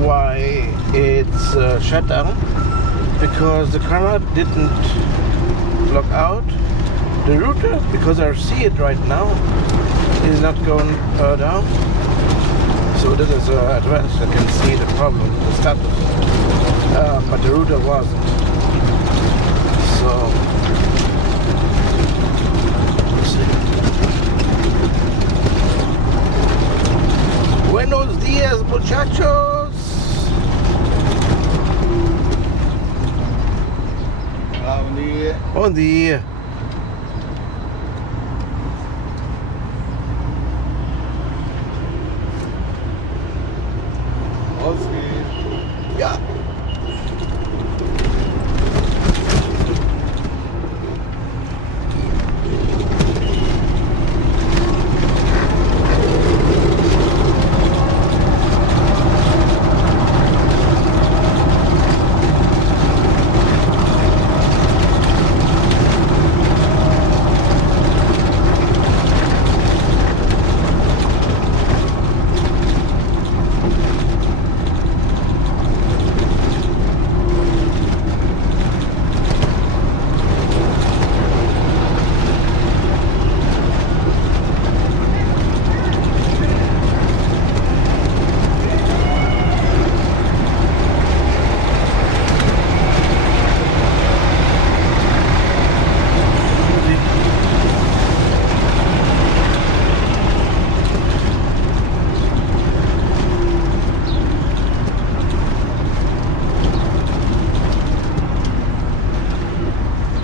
why it's shut down, because the camera didn't log out. The router, because I see it right now, is not going down. So this is an advantage. I can see the problem, the status. But the router wasn't. So let's see. Buenos días, muchachos. Olá, bom dia. Bom dia. Ja.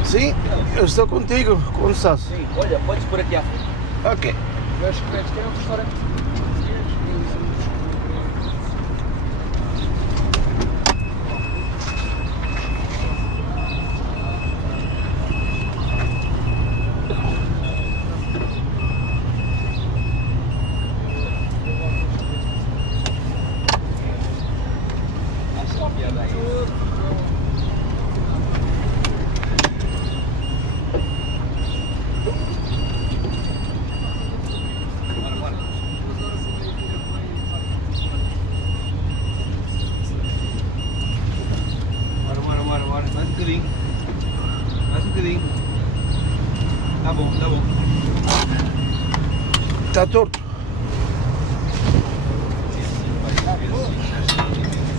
Sim, eu estou contigo. Como estás? Sim, olha, podes por aqui à frente. Ok. Eu acho que é um restaurante. Mais um bocadinho. Tá bom, tá bom. Está torto.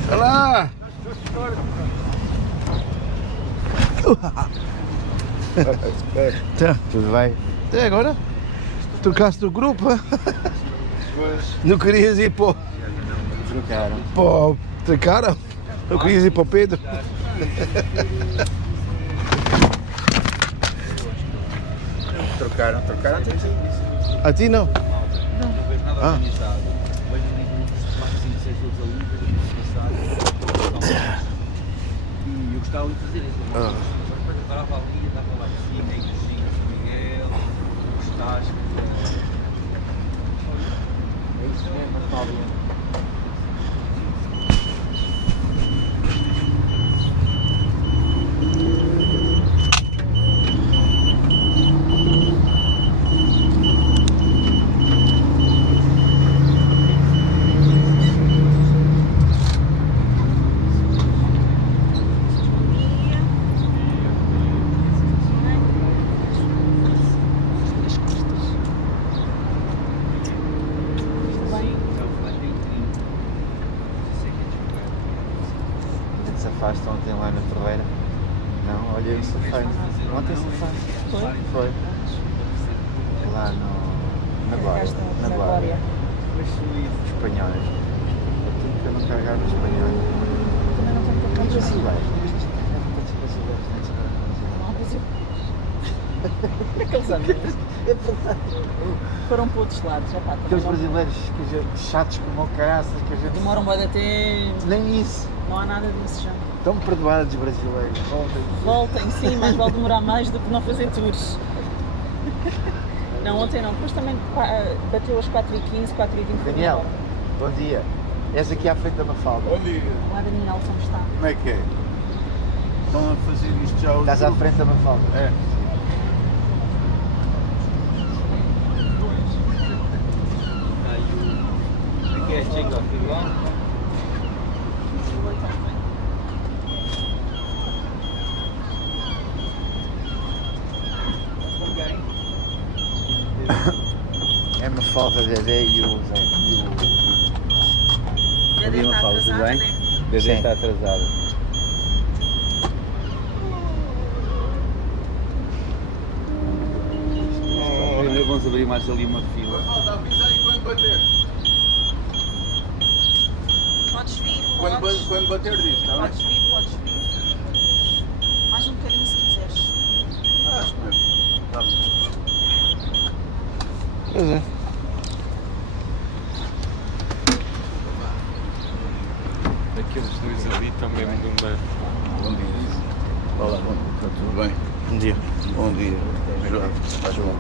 Olha lá. Tá. Tudo bem? Até agora? Trocaste o grupo? Pois. Não querias ir para o... Trocaram. Pô, trocaram? Não querias ir para o Pedro? Trocaram até sim. A ti não? Não vejo nada organizado. Vejo ali 5, 6 outros ali, passar. E eu gostava de fazer isso. Agora estava ali, estava lá em cima, em Cozinha, São Miguel, os Tascos. É isso mesmo, Fábio. Safaste ontem lá na torreira? Não, olha, eu safei. Ontem safei. Foi? Lá na Glória. Na Glória. Espanhóis. Eu tenho que não carregar no espanhol. Também não tenho para Brasileiros. Aqueles amigos. Foram para outros lados. Já, pá, Aqueles brasileiros chatos como o caraças que a gente... demoram bem até... Nem isso. Não há nada disso já. Estão perdoados os brasileiros. Voltem, sim, mas vale demorar mais do que não fazer tours. Não, ontem não. Depois também bateu às 4h15, 4h20. Daniel, bom dia. És aqui à frente da Mafalda. Bom dia. Lá Daniel, como está? Como é que é? Estão a fazer isto já os Estás à grupos? frente da Mafalda. É. Aqui é Chingo, aqui igual. Mafalda, Dedé e o Zé. Dedé está atrasada, né? Dedé está atrasado. Vamos abrir mais ali uma fila. Avisa aí quando bater. Podes vir, podes. Quando bater disso, está bem? Podes vir, podes vir. Mais um bocadinho se quiseres. Acho mesmo. Tá bom. Pois é. Aqueles dois ali também me dão bem. Bom dia. Olá, bom dia. Está tudo bem? Bom dia. Bom dia. João.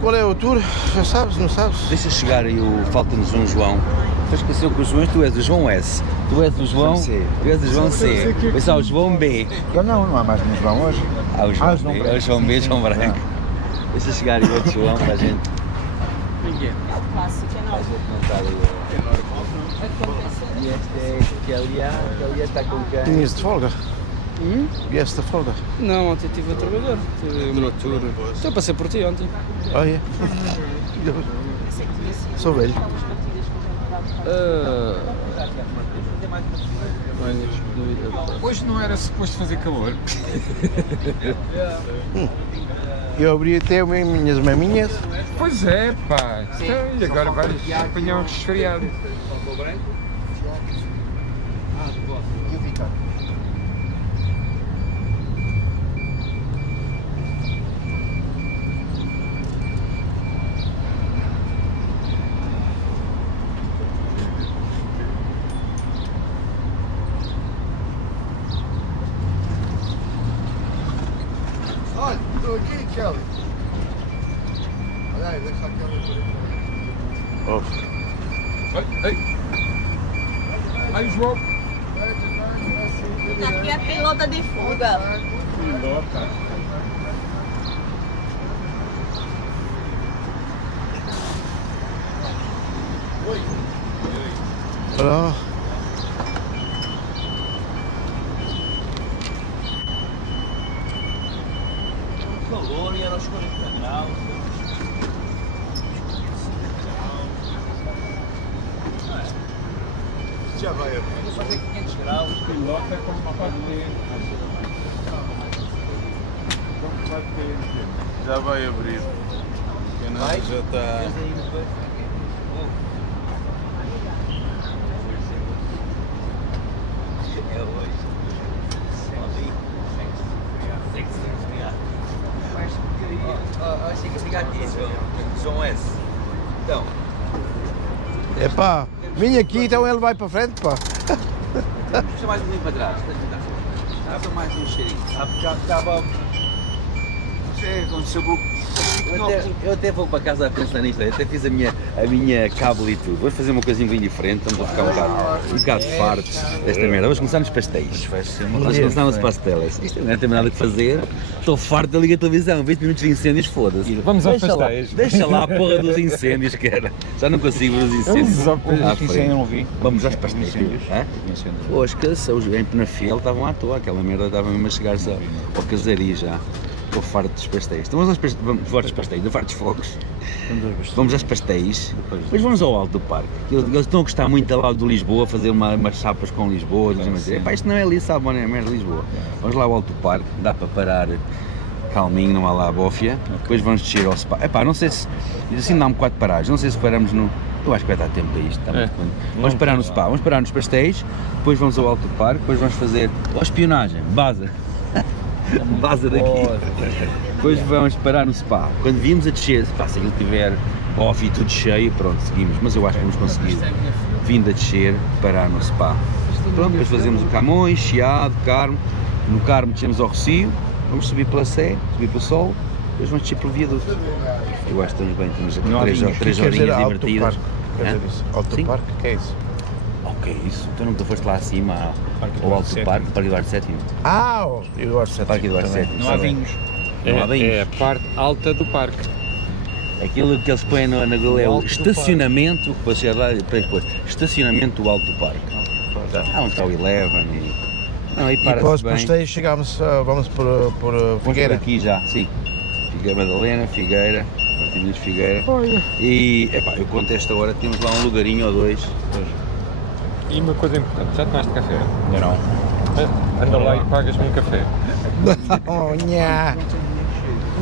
Qual é o tour? Já sabes, não sabes? Deixa chegar aí falta-nos um João. Tu esqueceu que o João, tu és o João S. Tu és o João C. Tu és o João C. Esse é o João B. Não há mais nenhum João hoje. Ah, o João João B. Branco. É o João B, Sim, João sim. Branco. Deixa chegar aí outro João para a gente. É o clássico, é A normal. gente não está ali. E este é que ali está com quem? Tinhas de folga? Vieste de folga? Não, ontem estive a trabalhar. Tive uma tour. Estou a passar por ti ontem. Olha. Sou velho. Hoje não era suposto fazer calor. Eu abri até as minhas maminhas. Pois é, pá. Então, e agora vais apanhar um resfriado. E o Vitor? Olha, estou aqui, Kelly. Olha aí, deixa a Kelly por aí. Ei! Ai, João! Está aqui a pilota de fuga. Olha. Calor e era aos 40 graus. Já vai abrir. Vou fazer 500 graus. Pilota é como uma bater. Já vai abrir. O canal já está. É hoje. Achei que ficar aqui, João S. Então, Epá, vim aqui, então ele vai para frente, pá. puxa mais um pouquinho para trás. Dá só mais um cheirinho. Estava. Não sei, aconteceu pouco. Eu até vou para casa a pensar nisto, eu até fiz a minha cable e tudo. Vamos fazer uma coisinha bem diferente, vamos ficar um bocado fartos desta merda. Vamos começar nos pastéis. Vamos começar nos pastéis. Isto não tem nada que fazer. Estou farto da liga de televisão, 20 minutos de incêndios, foda-se. Vamos aos Deixa lá, pastéis. deixa lá a porra dos incêndios, cara. Já não consigo ver os incêndios. À frente. não vi. Vamos aos pastéis. Hã? Pô, esqueça, os em Penafiel estavam à toa, aquela merda estava mesmo a chegar-se ao casaria já. Estou farto dos pastéis. Então vamos aos pastéis, estou farto dos fogos. Vamos aos pastéis, depois vamos ao alto do parque. Eles estão a gostar muito lá do Lisboa, fazer umas chapas com Lisboa. Epá, isto não é ali, sabe, não é mesmo Lisboa. Vamos lá ao alto do parque, dá para parar calminho, não há lá a bófia. Depois vamos descer ao spa. Epá, não sei se, assim dá-me 4 paragens, não sei se paramos no... Eu acho que vai dar tempo para isto. Está muito bem. Vamos parar no spa, vamos parar nos pastéis, depois vamos ao alto do parque, depois vamos fazer a espionagem, base. Base daqui. Depois vamos parar no spa. Quando vimos a descer, se ele tiver off e tudo cheio, pronto, seguimos. Mas eu acho que vamos conseguir, vindo a descer, parar no spa. Pronto, depois fazemos o Camões, Chiado, Carmo. No Carmo descemos ao Rocio, vamos subir pela Sé, subir pelo Sol, depois vamos descer pelo viaduto. Eu acho que estamos bem, temos aqui 3 horinhas divertidas. Alto Sim. parque, que é isso? O que é isso? Então nunca foste lá acima ao alto do parque, Parque Eduardo VII? Ah, eu gosto de Parque Eduardo VII. Não há vinhos. Não há vinhos. É a parte alta do parque. Aquilo que eles põem na Google é o estacionamento, para chegar lá, depois, estacionamento do alto do parque. Onde está o Eleven e... Não, aí E para para-se os bem. pastéis chegámos, vamos por Vamos por Figueira. aqui já, sim. Madalena, Figueira, Partilhas de Figueira. Olha. E epá, eu conto esta hora, temos lá um lugarinho ou dois. E uma coisa importante, já tomaste café? Ainda não. Anda lá e pagas-me um café.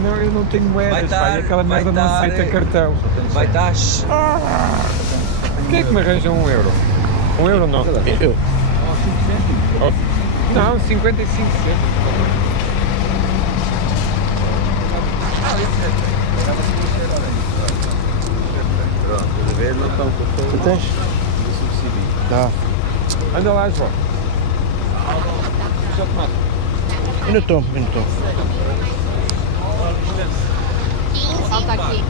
Não, eu não tenho moedas, pá, e aquela merda não aceita cartão. Vai estar. Quem é que me arranja €1? €1 não. Eu. Não, 55 centos. Tu tens? Tá. Anda lá, João. Já tomaste? Minuto. Falta aqui.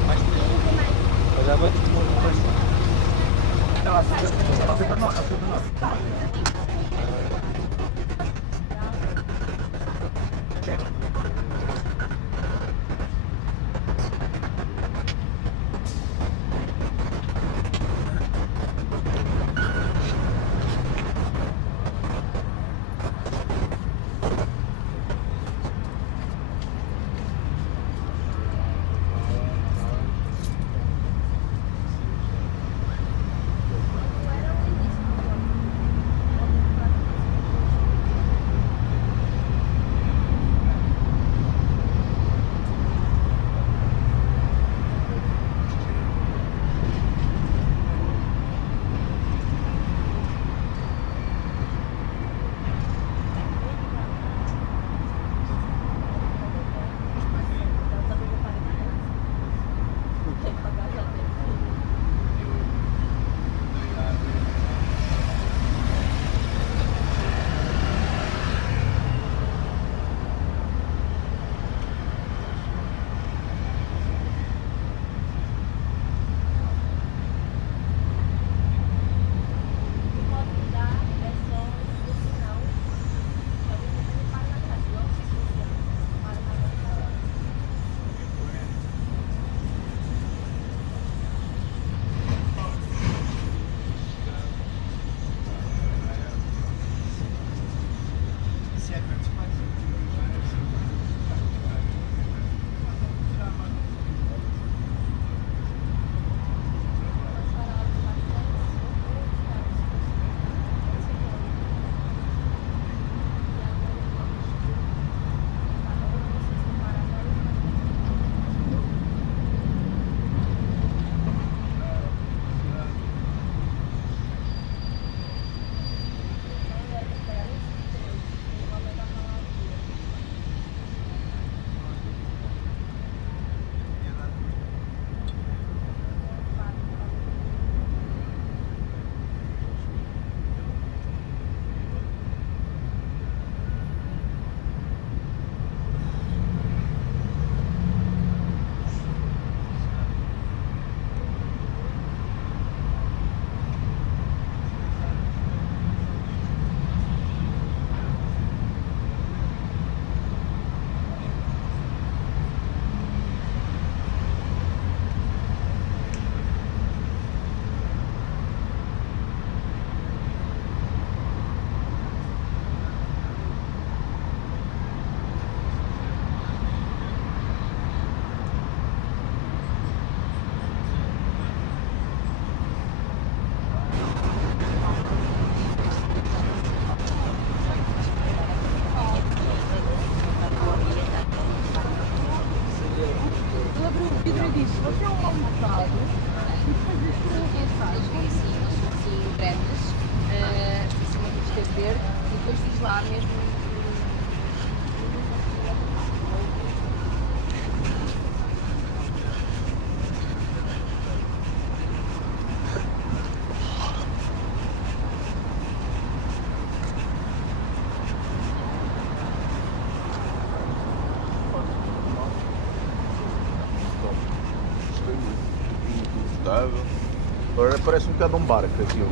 Agora parece um bocado um barco aquilo.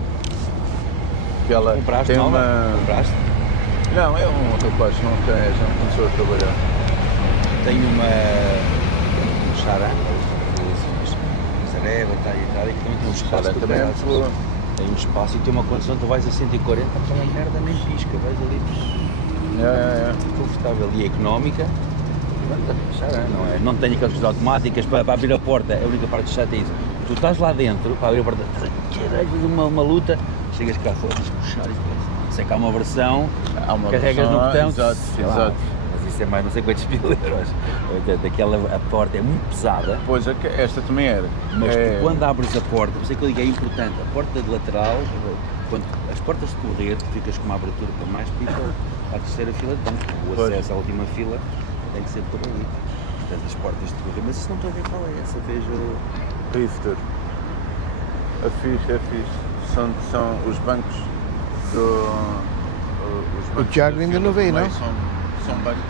Ela Compraste tem nova? uma... Compraste? Não, é um rapaz, não tem, já não começou a trabalhar. Tenho um charanga, zareba e tal, e que também tem um espaço. Também é muito... Tem um espaço e tem uma condição, tu vais a 140, aquela merda nem pisca, vais ali É. confortável e económica. Não é? Não tenho aquelas coisas automáticas para abrir a porta, a única parte chata é isso. Tu estás lá dentro para abrir a porta, uma luta, chegas cá fora, tens de puxar e se é que há uma versão, carregas no botão, exato. mas isso é mais não sei quantos mil euros. A porta é muito pesada. Pois, esta também era. Mas tu, quando abres a porta, por isso é que eu digo, é importante, a porta de lateral, quando as portas de correr, tu ficas com uma abertura para mais people, à terceira fila de banco, o acesso à última fila tem que ser por ali. Portanto, as portas de correr, mas isso não estou a ver qual é essa, vejo... Drifter. É fixe. São os bancos do... O Tiago ainda não veio, não? São bancos.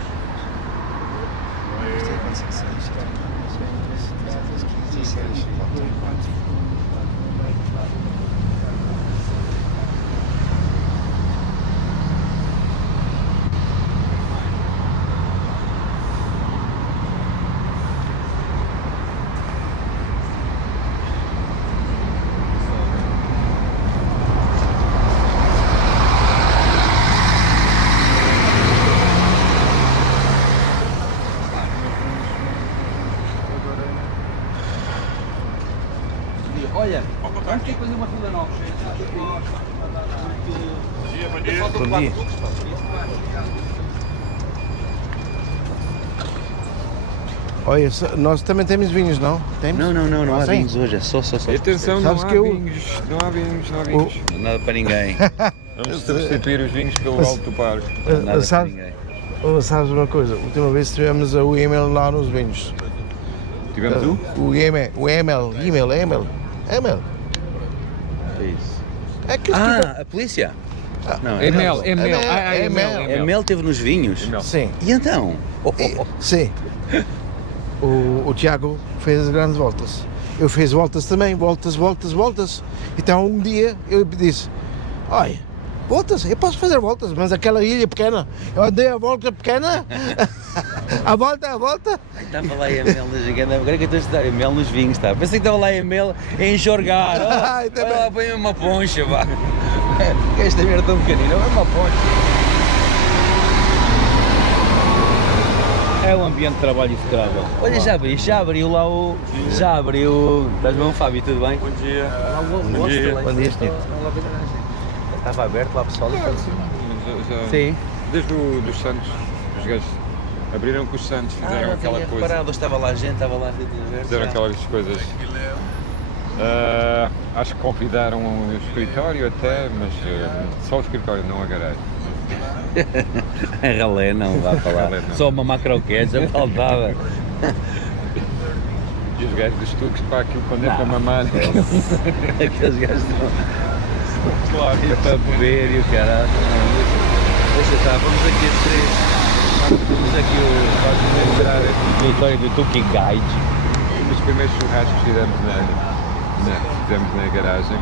Olha, vamos ter que fazer uma fila nova. Bom dia. Olha, nós também temos vinhos, não? Temos? Não há Sim. vinhos hoje, é só. E atenção, não Sabes há que eu- vinhos, não há vinhos. Nada para ninguém. Vamos substituir os vinhos pelo Alto do Parque. Nada para Sabes, ninguém. sabes uma coisa? A última vez tivemos o e-mail lá nos vinhos. Tivemos O e-mail. É isso. É que A polícia? Não, É mel. é mel. A Mel teve nos vinhos? Mel. Sim. E então? Sim. O Tiago fez as grandes voltas. Eu fiz voltas também, voltas. Então um dia eu disse, olha, voltas, eu posso fazer voltas, mas aquela ilha pequena, eu andei a volta pequena, a volta. Estava lá a Mel na gigante, agora que eu estou a estudar, Mel nos vinhos, tá? Pensei que estava lá a Mel a enxorgar. Ai, também. Olha lá, põe uma poncha, vá. Esta merda tão pequenina, é uma poncha. É um ambiente de trabalho execrável. Olha, já abriu lá o... Estás bom, Fábio, tudo bem? Bom dia. Bom dia, Steve. Estava aberto lá, pessoal. Já- Sim. Desde dos Santos, os gajos abriram com os Santos, fizeram aquela coisa. Reparado, estava lá gente, estava lá gente a ver. Fizeram aquelas coisas. Acho que convidaram o escritório até, mas só o escritório, não a garagem. A ralé não vá para lá. Ralé não. Só uma macroquete, já faltava. E os gajos dos tuques para aquilo quando é para mamar. Aqueles gajos não. Claro, E para beber e o caralho. Deixa estar, vamos aqui a três. Vamos aqui o escritório do Tuk-Tuk Guide. Um dos primeiros churrascos que fizemos na garagem,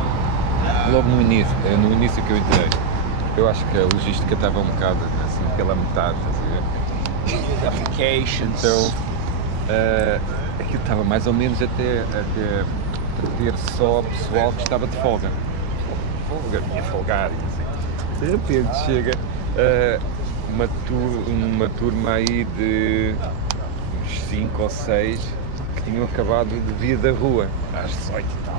logo no início, é no início que eu entrei. Eu acho que a logística estava um bocado assim pela metade, estás a ver? Applications. Então, aquilo estava mais ou menos até ter só pessoal que estava de folga. Ia folgar, assim. De repente chega uma turma aí de uns 5 ou 6 que tinham acabado de vir da rua, às 18 e tal,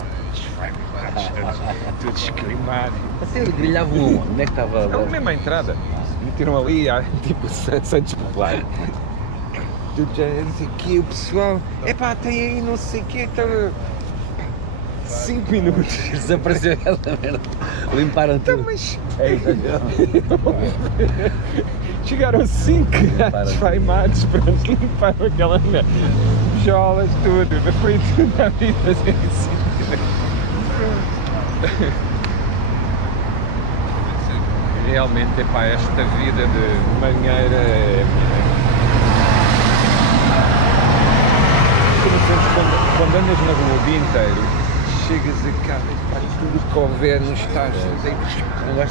todos escrimados. Até grelhavam um. Onde é que estava? Não, mesmo à entrada. Meteram ali, tipo, Santos Popular. Tudo já não sei o quê, o pessoal. Epá, tem aí não sei o quê, estava 5 minutos. Desapareceu aquela merda. Limparam tudo. Então, mas É, chegaram 5 gajos faimados, pronto, limparam aquela merda. Jolas, tudo, mas foi tudo a vida fazer assim. Realmente, epá, esta vida de marinheira é... Tu não sentes quando andas na rua o dia inteiro, chegas a casa e faz tudo que houver nos estágios.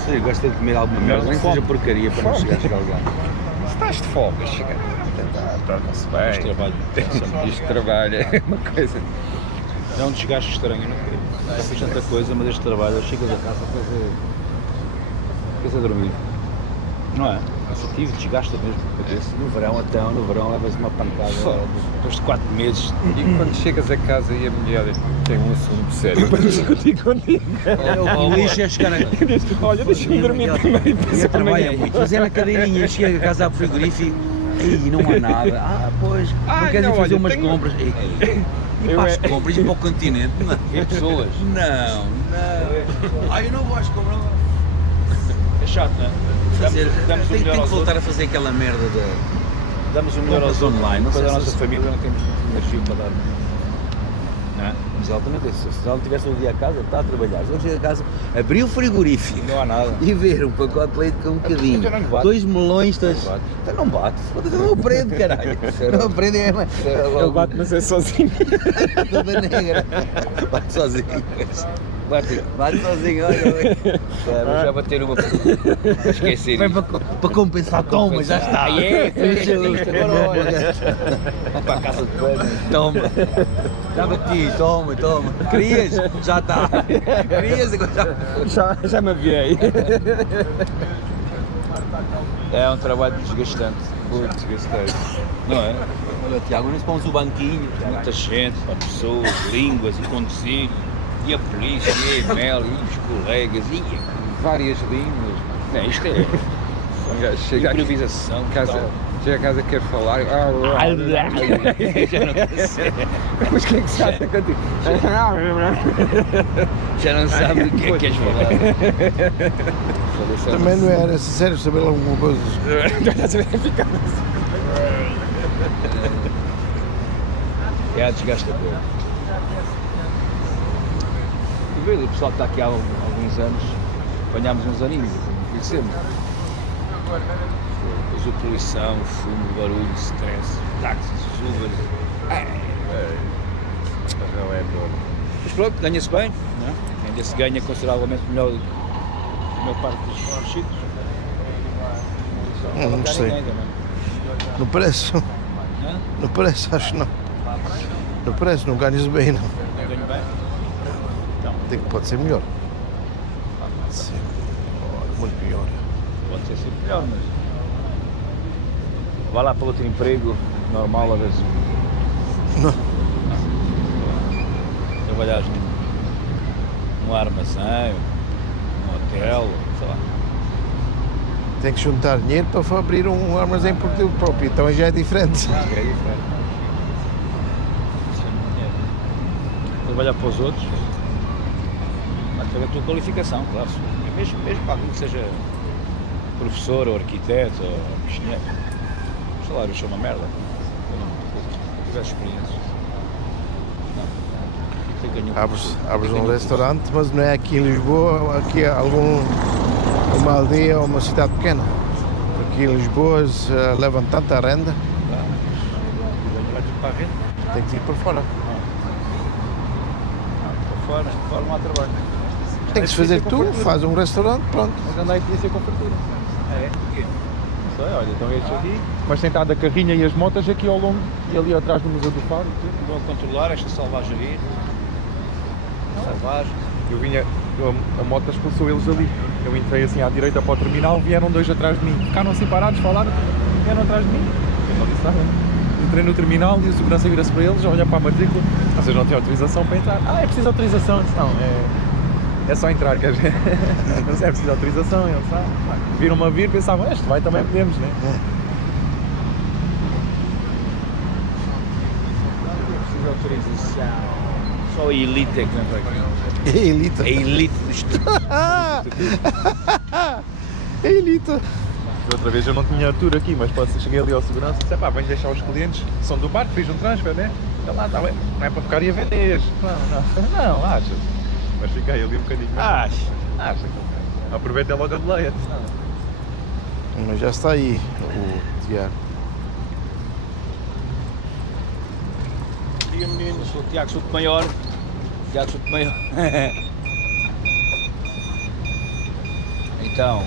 Eu gosto de comer alguma merda, nem que seja porcaria para não chegar a lugar. Se estás de folga, chega. Está-se bem. Este trabalho. Isto trabalho é uma coisa. É um desgaste estranho, não é? Já fiz tanta coisa, mas este trabalho, chegas a casa, queres a dormir. Não é? Cansativo, desgasta mesmo. No verão levas uma pancada. Depois de 4 meses. E quando chegas a casa e a mulher tem um assunto sério para discutir contigo. O lixo é chegar a... Olha, deixa-me dormir também. Ele trabalha muito, mas é na cadeirinha, chega a casa ao frigorífico e não há nada. Pois, não queres ir fazer umas compras. E para as compras e para o continente, não é? Pessoas. Não. Eu não gosto de comprar. É chato, não é? Tem que voltar a fazer aquela merda de... Damos o melhor aos outros, online, não sei depois a se nossa se- família não temos energia para dar. Não é? Exatamente, se ela tivesse um dia a casa, está a trabalhar. Se ela chega a casa, abrir o frigorífico Não há nada. e ver um pacote de leite com um bocadinho, Então não bate. 2 melões, Não bate. então não bate. Foda-se, não aprende, caralho. Não aprende, é Ele bate, mas é sozinho. toda negra. Bate sozinho. Bate sozinho, olha. Vou já bater uma para esquecer Vai isto. para compensar, toma, já está. Vamos para a casa de banho. Toma. Já bati, toma. Querias? Já está. Querias? Agora Já me aviei. É um trabalho desgastante. Muito desgastei. Não é? Olha, Tiago, não se pões o banquinho. Muita gente, pessoas, línguas e conduzir. E a polícia, e a Mel, e os colegas, e Várias línguas. não, isto é Um gajo chega aqui, improvisação. chega a casa, quer falar. Já não sei. Mas quem é que sabe contigo? Já não sabe o que é que queres falar. Também não era necessário saber alguma coisa. Estás a ver? Fica É, desgasta pouco. Tu vês, o pessoal que está aqui há alguns anos, apanhámos uns aninhos, conhecemos. Depois a poluição, o fumo, o barulho, o stress, táxis, uvas. Não é bom. Mas pronto, ganha-se bem, não é? Ainda se ganha consideravelmente melhor do que a maior parte dos sítios. Não sei. Não parece. Não? Não parece, acho que não. Não parece, não ganhas bem, não. Não ganho bem? Tem que pode ser melhor. Pode ser melhor, muito melhor. Pode ser sempre melhor, mas... Vá lá para outro emprego normal, a ver se... Não. Trabalhares num armazém, num hotel, sei lá. Tem que juntar dinheiro para abrir um armazém por teu próprio, então já é diferente. É diferente. Trabalhar para os outros, vai ter a tua qualificação, claro. Mesmo para alguém que seja professor ou arquiteto ou engenheiro. Os salários são uma merda. Se tiver experiência. Abres um restaurante, mas não é aqui em Lisboa, aqui é uma aldeia ou uma cidade pequena. Aqui em Lisboa levam tanta renda, Para a rede, tem que ir para fora. para fora não há trabalho. Tem que se fazer tu, faz um restaurante, pronto. Mas andar aí podia ser com fartura. É? Porquê? Não sei, olha, então este aqui. Mas tem estado a carrinha e as motas aqui ao longo e ali atrás do Museu do Fado e tudo. Vão controlar esta selvageria. Selvagem. Eu vinha, a moto expulsou eles ali. Eu entrei assim à direita para o terminal, vieram 2 atrás de mim. Ficaram assim parados, falaram, vieram atrás de mim. Eu não disse nada. Entrei no terminal e o segurança vira-se para eles, olha para a matrícula. Vocês não têm autorização para entrar? É preciso autorização. Eu disse, não, é só entrar, quer dizer. Não é preciso autorização. Eles viram-me a vir, pensavam, este vai, também podemos, né? Precisa autorização. Só a elite é que vem para aqui. É elite. A elite do Estado. É elite. Outra vez eu não tinha altura aqui, mas cheguei ali ao segurança e disse, pá, venho deixar os clientes, são do barco, fiz um transfer, né? Está lá, está bem, não é para ficar a vender. Não, achas? Mas fiquei ali um bocadinho. Acha que aproveitei logo a boleia. Mas já está aí o Tiago. Diga menino, sou o Tiago Souto Maior. Tiago Souto Maior. Então.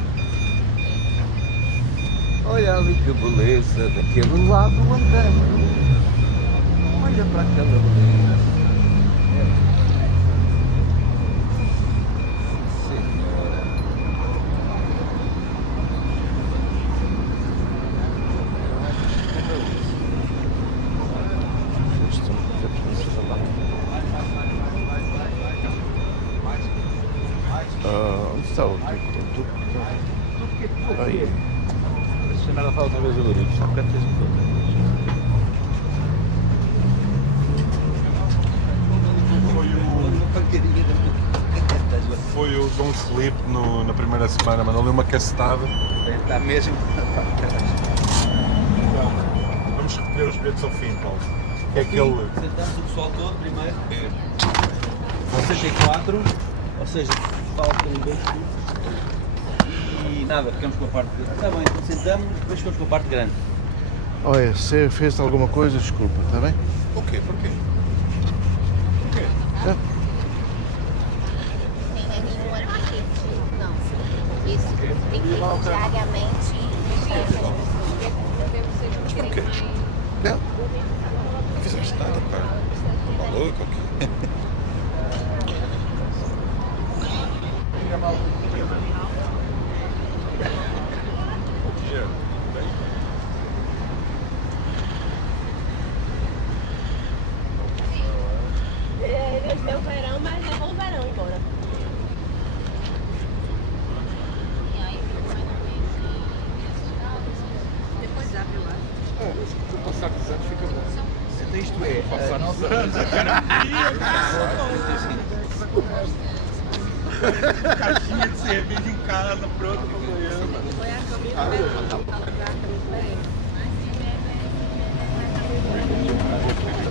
Olha ali que beleza, daquele lado andamos. Olha para aquela beleza. Senhora. Onde está o tuk-tuk? Aí. Deixa ela falar outra vez o barulho. Está um bocado fez Foi o Don't Sleep na primeira semana, mandou-lhe uma cacetada. Está mesmo. Vamos recolher os bilhetes ao fim, Paulo. É aquele. Sentamos o pessoal todo primeiro. 64, ou seja, faltam 2 e nada, ficamos com a parte grande. Está bem, então sentamos, depois ficamos com a parte grande. Olha, se fez alguma coisa, desculpa, está bem? O quê? Porquê? Tá. Não, isso tem que ser diariamente. Porquê? Não. Não fizeste nada, pá. Tá maluco aqui. É o verão, mas é bom verão embora. Depois abre o ar. Se passar dos anos fica bom. Isto é, Passar dos anos, a caixinha de cerveja em casa, pronto para amanhã. Foi a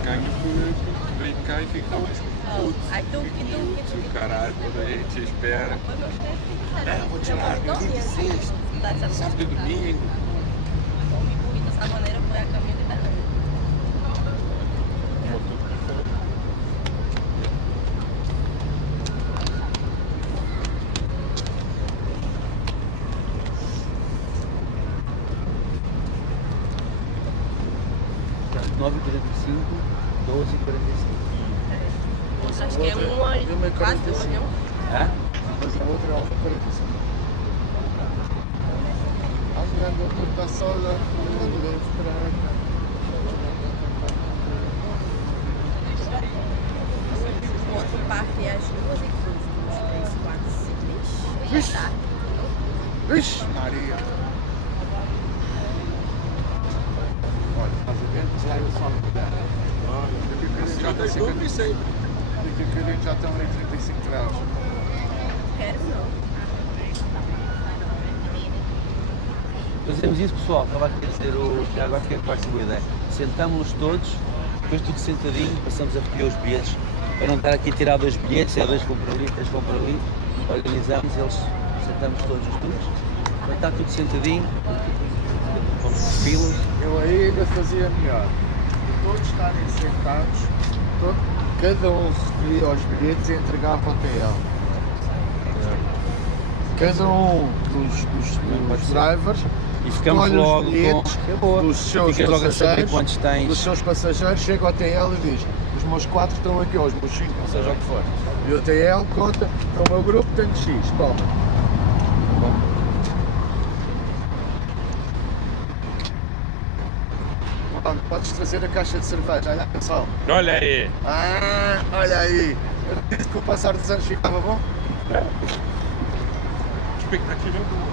caminho Brincar e ficar mais puto. Aí tu Caralho, quando a gente espera. Vou tirar domingo e sexta, sábado e domingo. Dessa maneira foi a caminho de Belém. portanto, 9h45, 12h45. Acho que é 1h quase, não? Hã? Mas a outra é uma 45. Andando a porta sola, quando vem esperar. O outro parque é às 2h15, 3, 4, 5. Vixe! Tá. Vixe, Maria! Olha, estás a ver? Já é o sol que dá. Já tem tudo isso aí. Daqui a bocadinho já estão em 35 graus. Quero não. Fazemos isso, pessoal. Estava aqui a dizer o Tiago, acho que é quase uma boa ideia. Sentámos-nos todos, depois tudo sentadinho, passamos a recolher os bilhetes, para não estar aqui a tirar 2 bilhetes, é 2 vão para ali, 3 vão para ali. Organizamos, eles sentamos todos os turnos. Quando está tudo sentadinho, vamos por filas. Eu aí ainda fazia melhor. Todos estarem sentados, cada um recolhia os bilhetes e entregava ao TL. Cada um dos drivers E ficamos escolhe os logo bilhetes com... dos seus Ficas logo a saber passageiros, quantos tens. dos seus passageiros, chega ao TL e diz: os meus 4 estão aqui, ou os meus 5, ou seja o que for. E o TL conta: para o meu grupo tenho X, toma. Podes trazer a caixa de cerveja, olha pessoal. Olha aí! Ah, olha aí! Eu disse que com o passar dos anos ficava bom. Expectativa é boa.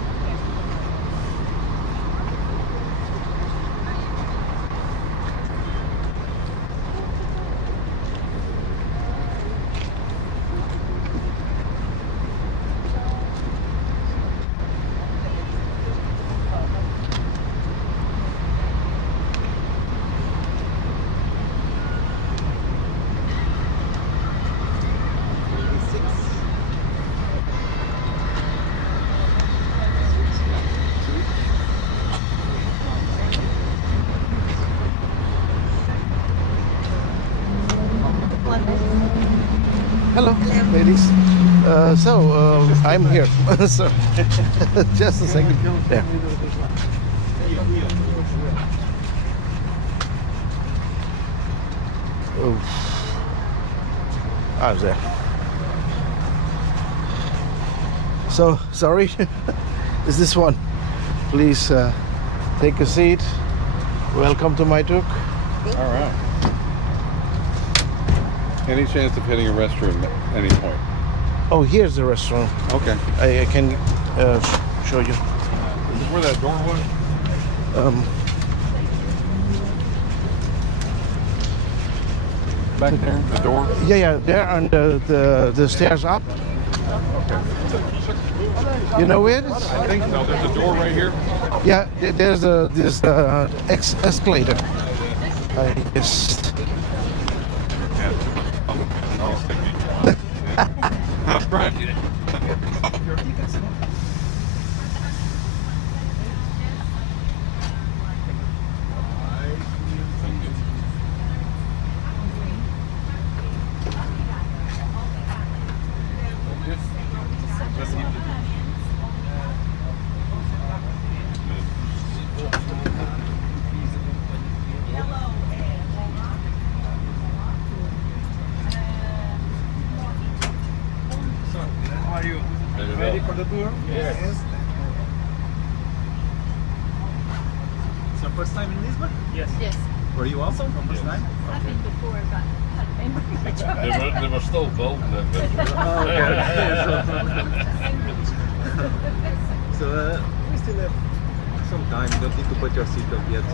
Hello, ladies. I'm here. So, just a second. There. Oh. I was there. So, sorry. Is this one? Please take a seat. Welcome to my Tuk. All right. Any chance of hitting a restroom at any point? Oh, here's the restaurant. Okay. I can show you. Is this where that door was? Back there. The door? Yeah, there on the stairs up. You know where it is? I think so. There's a door right here. Yeah, there's this escalator. I guess. Right. Ready for the tour? Yes. So first time in Lisbon? Yes. Were you also from first time? I've been before, but They were still built then. So we still have some time. You don't need to put your seatbelt yet.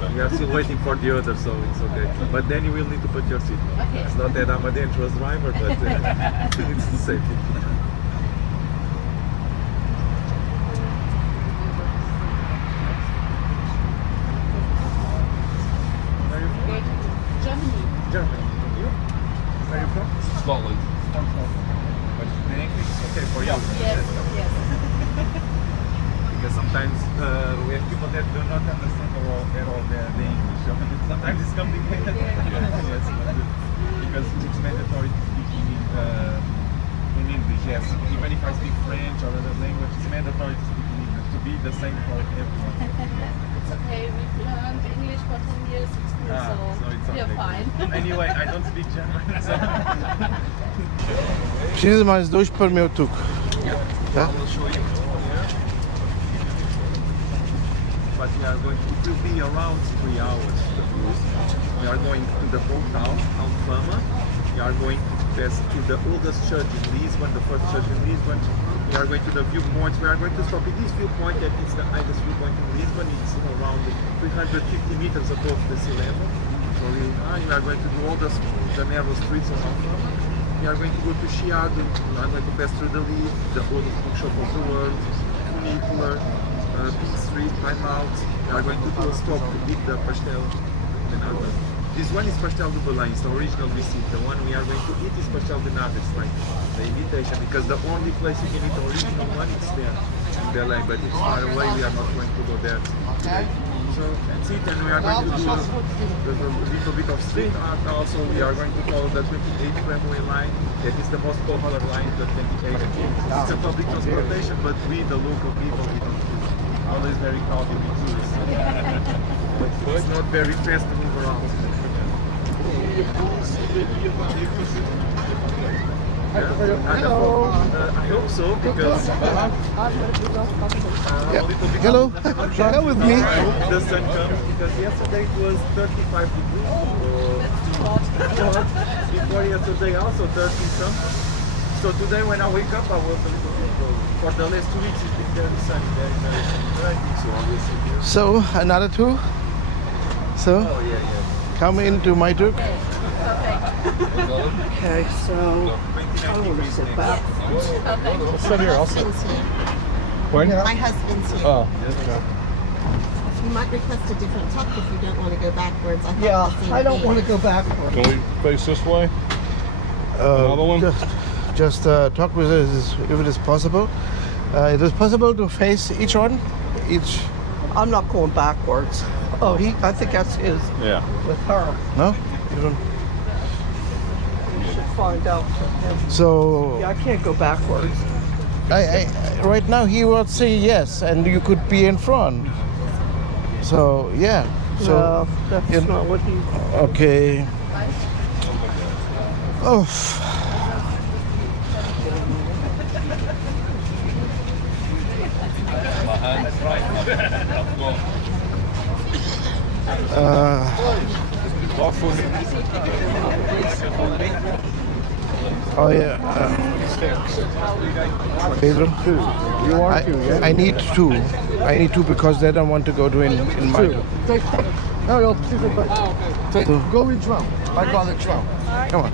So we are still waiting for the other, so it's okay. But then you will need to put your seatbelt. Okay. It's not that I'm a dangerous driver, but it's the safety. Germany. Germany. You? Where are you from? Scotland. But in English, okay for you. Yes. Because sometimes we have people that do not understand at all the English. So sometimes it's complicated. Yes, because it's mandatory to speak in English. Yes, even if I speak French or other language, it's mandatory to speak in English to be the same for everyone. It's okay. We've learned English for 10 years at school, so it's we're okay. fine. Anyway, I don't speak German. So. Preciso mais 2 para o meu tuk. Tá? I will show you. But we are going to, it will be around 3 hours. We are going to the whole town, Alfama. We are going to pass to the oldest church in Lisbon, the first church in Lisbon. We are going to the viewpoints. We are going to stop at this viewpoint, that is the highest viewpoint in Lisbon. It's around 350 meters above the sea level. So really high. We are going to do all the narrow streets of Alfama. We are going to go to Chiado. We are going to pass through the Leaf, the oldest bookshop of the world, funicular, Big Street, Time Out. We are going to do a stop to eat the pastel. This one is pastel de Belém, it's the original receipt. The one we are going to eat is pastel de nata, it's like the imitation, because the only place you can eat the original one is there in Belém, but it's far away. We are not going to go there today. So that's it, and we are going to do a little bit of street art also. We are going to follow the 28 tramway line. That is the most popular line, the 28. It's a public transportation, but we, the local people, we don't use it. Always very crowded with tourists. It's not very fast to move around. I hope so, because Hello, come with me. I hope the sun comes, because yesterday it was 35 degrees. Before yesterday also 30 something. So today when I wake up I was a little bit cold. For the last 2 weeks it's been very sunny, very sunny. So obviously. So another two. So Oh yeah. come into my tuk. Okay, so I want to sit back. Sit here also. My husband's here. Oh. You might request a different tuck if you don't want to go backwards. I Yeah, thought the same I don't thing. want to go backwards. Can we face this way? Another one? Just talk with us if it is possible. It is possible to face each one, each. I'm not going backwards. Oh, I think that's his Yeah. with her. No, you don't. We should find out from him. So Yeah, I can't go backwards. right now he would say yes, and you could be in front. So yeah. So No, that's you- not what he. okay. Oh. Oh yeah. Pedro? You are two, yeah? I need two. I need two because they don't want to go to in my. No, you'll go with João. I call it João. Come on.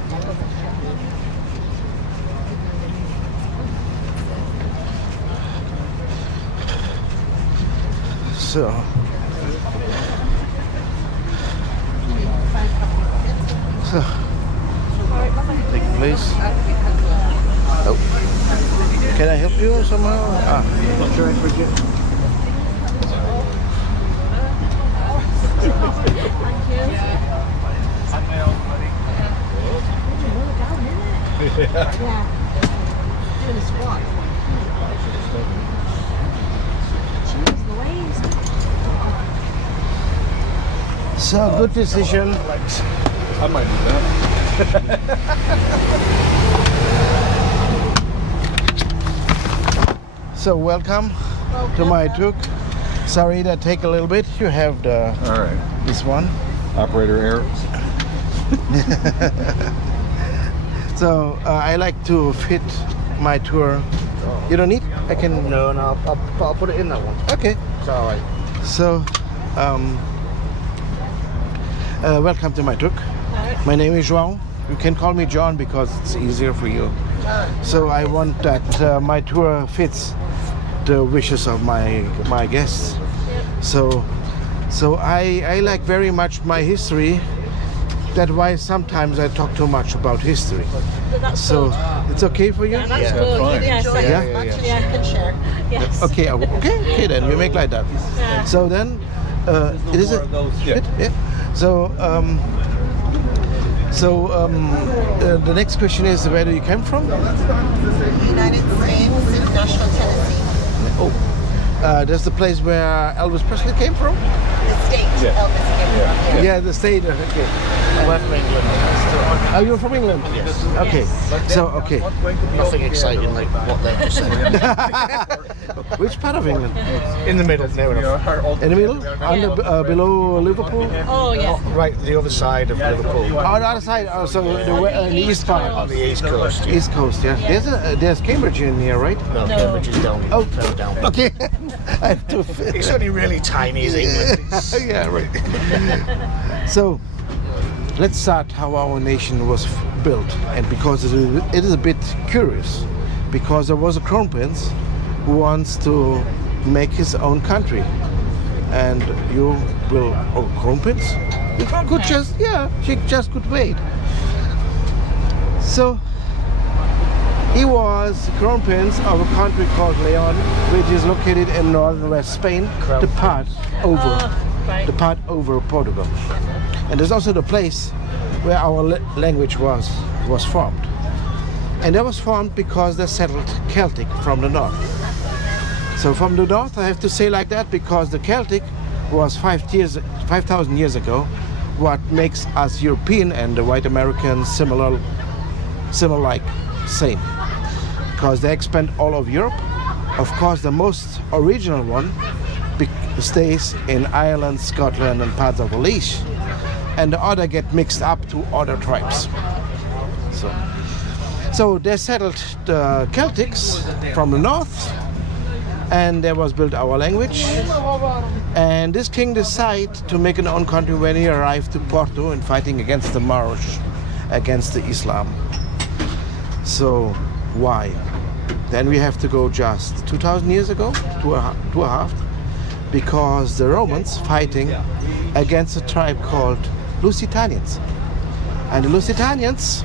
So. Take place. Oh. Can I help you somehow? Doing a squat. So good decision. I might do that. So welcome to my Tuk. Sorry that take a little bit. You have the All right. this one. Operator error. So I like to fit my tour. You don't need? I can. No, I'll put it in that one. Okay. It's all right. So welcome to my Tuk. My name is João. You can call me John because it's easier for you. So I want that my tour fits the wishes of my guests. So I like very much my history. That's why sometimes I talk too much about history. So it's okay for you? That's good. fine. Yes, Yeah? much as you can share. Yes. Okay, okay then we make like that. So then it is a good, yeah. So the next question is where do you come from? United States, Nashville, Tennessee. Oh, that's the place where Elvis Presley came from? The state Elvis came from. Yeah, the state. Okay. West England. Are you from England? Yes. Okay. So okay. Nothing exciting like what they just said. Which part of England? In the middle, near enough. In the middle? Below Liverpool? Oh, yes. Right, the other side of Liverpool. On the other side, so the east part. On the east coast. East coast, yeah. There's Cambridge in here, right? No, Cambridge is down. Oh. further down. Okay. I have to. It's only really tiny as England. Yeah, right. So let's start how our nation was built, and because it is a bit curious, because there was a crown prince who wants to make his own country, and you will, crown prince, you could just, she just could wait. So he was crown prince of a country called Leon, which is located in northern West Spain, the part over Portugal. And there's also the place where our language was formed. And that was formed because they settled Celtic from the north. So from the north, I have to say like that because the Celtic was 5,000 years ago, what makes us European and the white Americans similar like same. Because they expand all over Europe. Of course, the most original one stays in Ireland, Scotland, and parts of Wales, and the other get mixed up to other tribes. So they settled the Celtics from the north, and there was built our language. And this king decided to make an own country when he arrived to Porto and fighting against the Moors, against the Islam. So why? Then we have to go just 2,000 years ago, two and a half, because the Romans fighting against a tribe called Lusitanians. And the Lusitanians,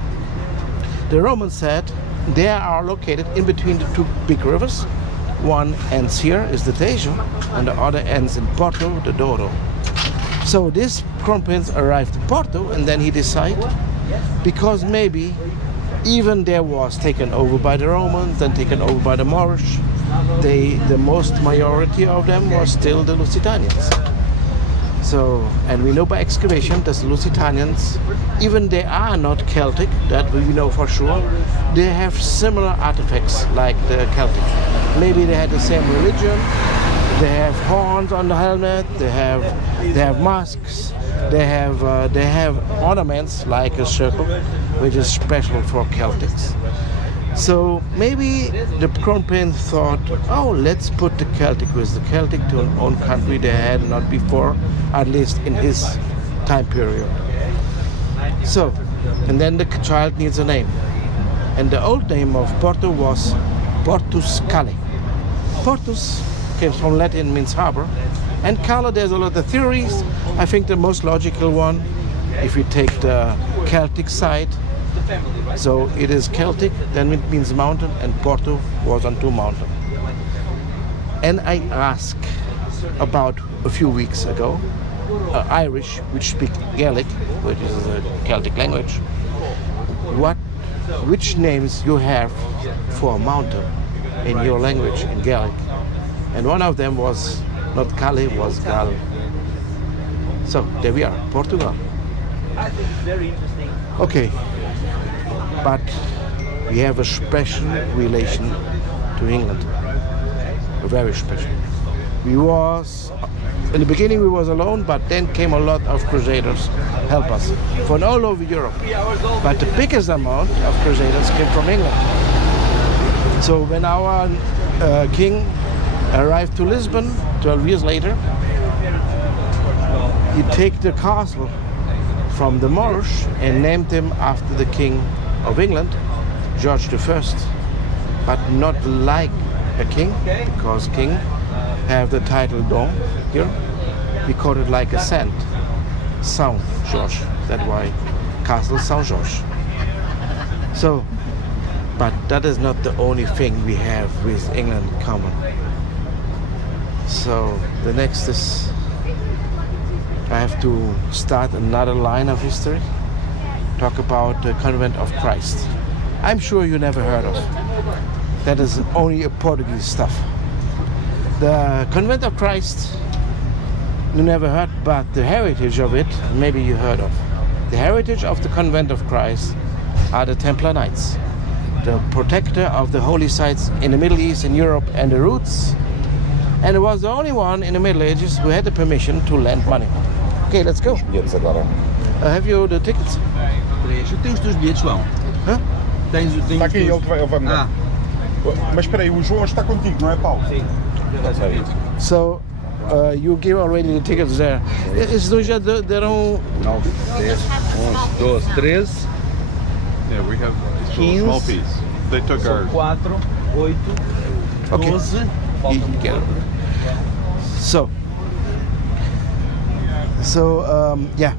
the Romans said, they are located in between the two big rivers. One ends here, is the Tejo, and the other ends in Porto, the Douro. So this crown prince arrived to Porto, and then he decided, because maybe even there was taken over by the Romans, then taken over by the Moors, the most majority of them was still the Lusitanians. So, and we know by excavation that the Lusitanians, even they are not Celtic, that we know for sure, they have similar artifacts like the Celtic. Maybe they had the same religion, they have horns on the helmet, they have masks, they have ornaments like a circle, which is special for Celtics. So maybe the Crown Prince thought, oh, let's put the Celtic with the Celtic to an own country they had not before, at least in his time period. So, and then the child needs a name. And the old name of Porto was Portus Cale. Portus came from Latin, means harbor. And Cale, there's a lot of theories. I think the most logical one, if you take the Celtic side, so it is Celtic, then it means mountain, and Porto was on two mountains. And I asked about a few weeks ago, Irish, which speak Gaelic, which is a Celtic language, which names you have for a mountain in your language, in Gaelic. And one of them was not Cale, was Gal. So there we are, Portugal. Okay, but we have a special relation to England, a very special. In the beginning we was alone, but then came a lot of crusaders help us from all over Europe. But the biggest amount of crusaders came from England. So when our king arrived to Lisbon 12 years later, he take the castle from the Moorish and named him after the king of England, George I, but not like a king, because king have the title Don here. We call it like a saint, Saint George. That's why Castle Saint George. So, but that is not the only thing we have with England in common. So the next is I have to start another line of history. Talk about the Convent of Christ. I'm sure you never heard of. That is only a Portuguese stuff. The Convent of Christ, you never heard, but the heritage of it, maybe you heard of. The heritage of the Convent of Christ are the Templar Knights, the protector of the holy sites in the Middle East, in Europe, and the roots. And it was the only one in the Middle Ages who had the permission to lend money. Okay, let's go. Have you the tickets? Tem os teus bilhetes, João? Hã? Tens Está aqui, os ele vai me dar. Mas espera aí, o João está contigo, não é, Paulo? Sim. So, you give already the tickets there. Esses dois já deram... 9, 10, 11, 12, 13. Yeah, we have a 15, small piece. They took ours. 4, 8, 12. So, yeah,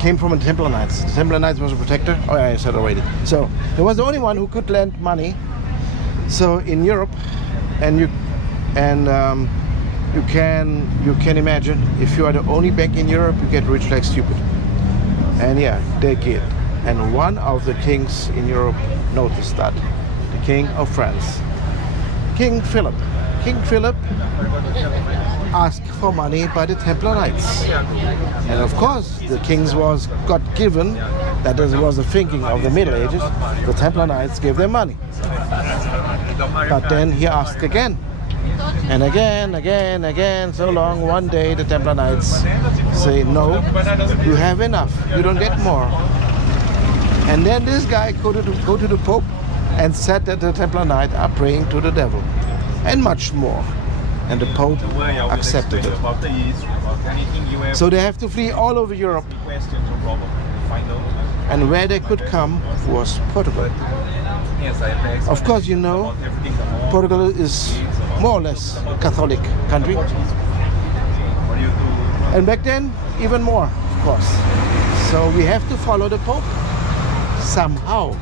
came from the Templar Knights. The Templar Knights was a protector. Oh, yeah, I said already. So, he was the only one who could lend money. So, in Europe, and you can imagine, if you are the only bank in Europe, you get rich like stupid. And yeah, they did. And one of the kings in Europe noticed that, the King of France, King Philip. King Philip asked for money by the Templar Knights. And of course, the kings got given, that was the thinking of the Middle Ages, the Templar Knights gave them money. But then he asked again, and again, so long. One day the Templar Knights say, no, you have enough, you don't get more. And then this guy go to the Pope and said that the Templar Knights are praying to the devil, and much more. And the Pope accepted it. So they have to flee all over Europe. And where they could come was Portugal. Of course, you know, Portugal is more or less a Catholic country. And back then, even more, of course. So we have to follow the Pope somehow.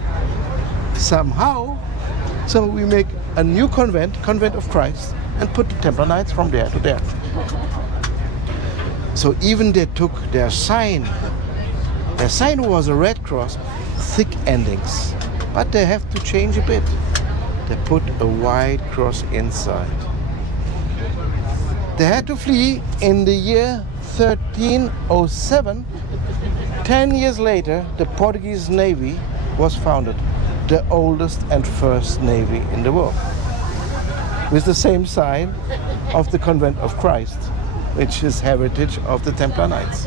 So we make a new convent of Christ, and put the Templar Knights from there to there. So even they took their sign. Their sign was a red cross, thick endings, but they have to change a bit. They put a white cross inside. They had to flee in the year 1307. 10 years later, the Portuguese Navy was founded, the oldest and first navy in the world, with the same sign of the Convent of Christ, which is heritage of the Templar Knights.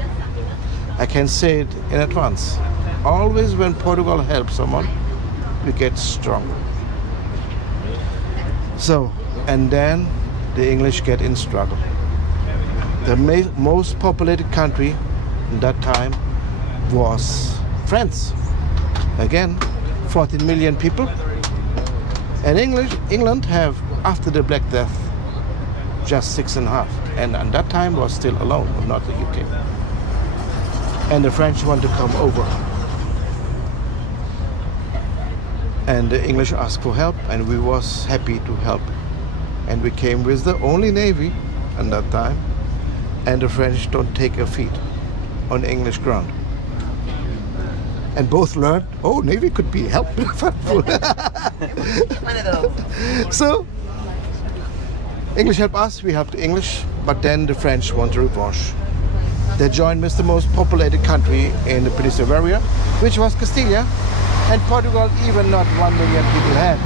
I can say it in advance. Always when Portugal helps someone, we get stronger. So, and then the English get in struggle. The most populated country in that time was France. Again, 14 million people. And England have, after the Black Death, just 6.5. And at that time was still alone, not the UK. And the French want to come over. And the English asked for help, and we was happy to help. And we came with the only navy at that time, and the French don't take a feet on English ground. And both learned, oh, navy could be helpful. So, English help us, we help the English, but then the French want a revanche. They joined with the most populated country in the Peninsula area, which was Castilla, and Portugal even not 1 million people had.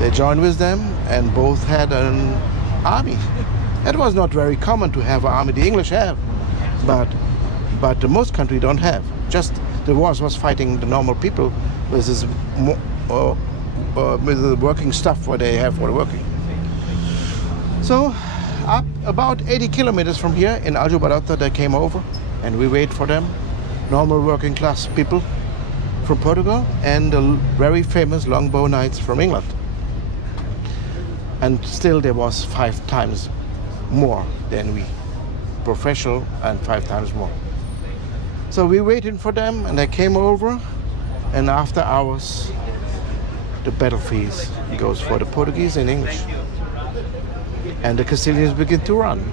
They joined with them, and both had an army. It was not very common to have an army. The English have, but the most country don't have. Just the wars was fighting the normal people with this with the working stuff what they have for working. So up about 80 kilometers from here in Aljubarata they came over, and we wait for them, normal working class people from Portugal and the very famous longbow knights from England. And still there was 5 times more than we, professional, and 5 times more. So we waited for them, and they came over, and after hours the battlefield goes for the Portuguese and English. And the Castilians begin to run.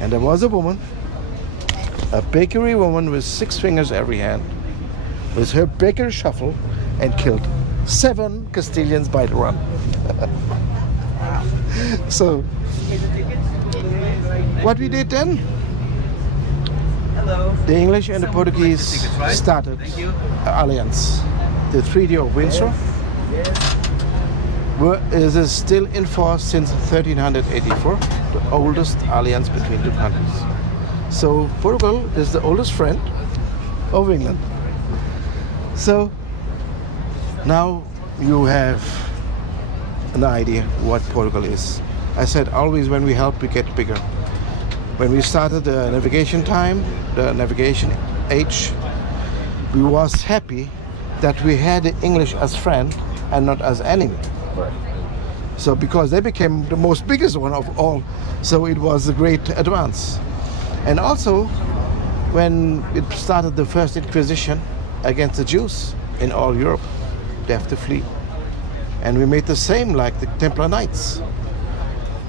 And there was a woman, a bakery woman with 6 fingers every hand, with her baker shuffle, and killed 7 Castilians by the run. So, what we did then? The English and the Portuguese started an alliance. The Treaty of Windsor is still in force since 1384, the oldest alliance between 2 countries. So Portugal is the oldest friend of England. So now you have an idea what Portugal is. I said always when we help we get bigger. When we started the navigation time, the navigation age, we was happy that we had the English as friend and not as enemy. So because they became the most biggest one of all, so it was a great advance. And also when it started the first Inquisition against the Jews in all Europe, they have to flee. And we made the same like the Templar Knights.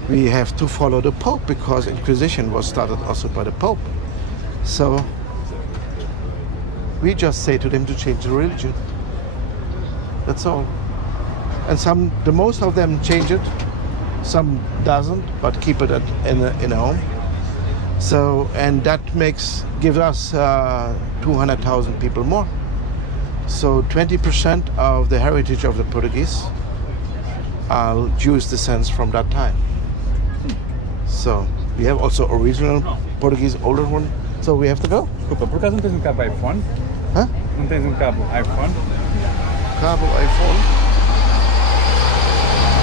We have to follow the Pope because Inquisition was started also by the Pope. So we just say to them to change the religion. That's all. And the most of them change it, some doesn't, but keep it in a home. So, and that gives us 200,000 people more. So 20% of the heritage of the Portuguese are Jewish descents from that time. So we have also original Portuguese older one, so we have to go. Desculpa, por acaso não tens cabo iPhone? Hã? Não tens cabo iPhone? Cabo iPhone?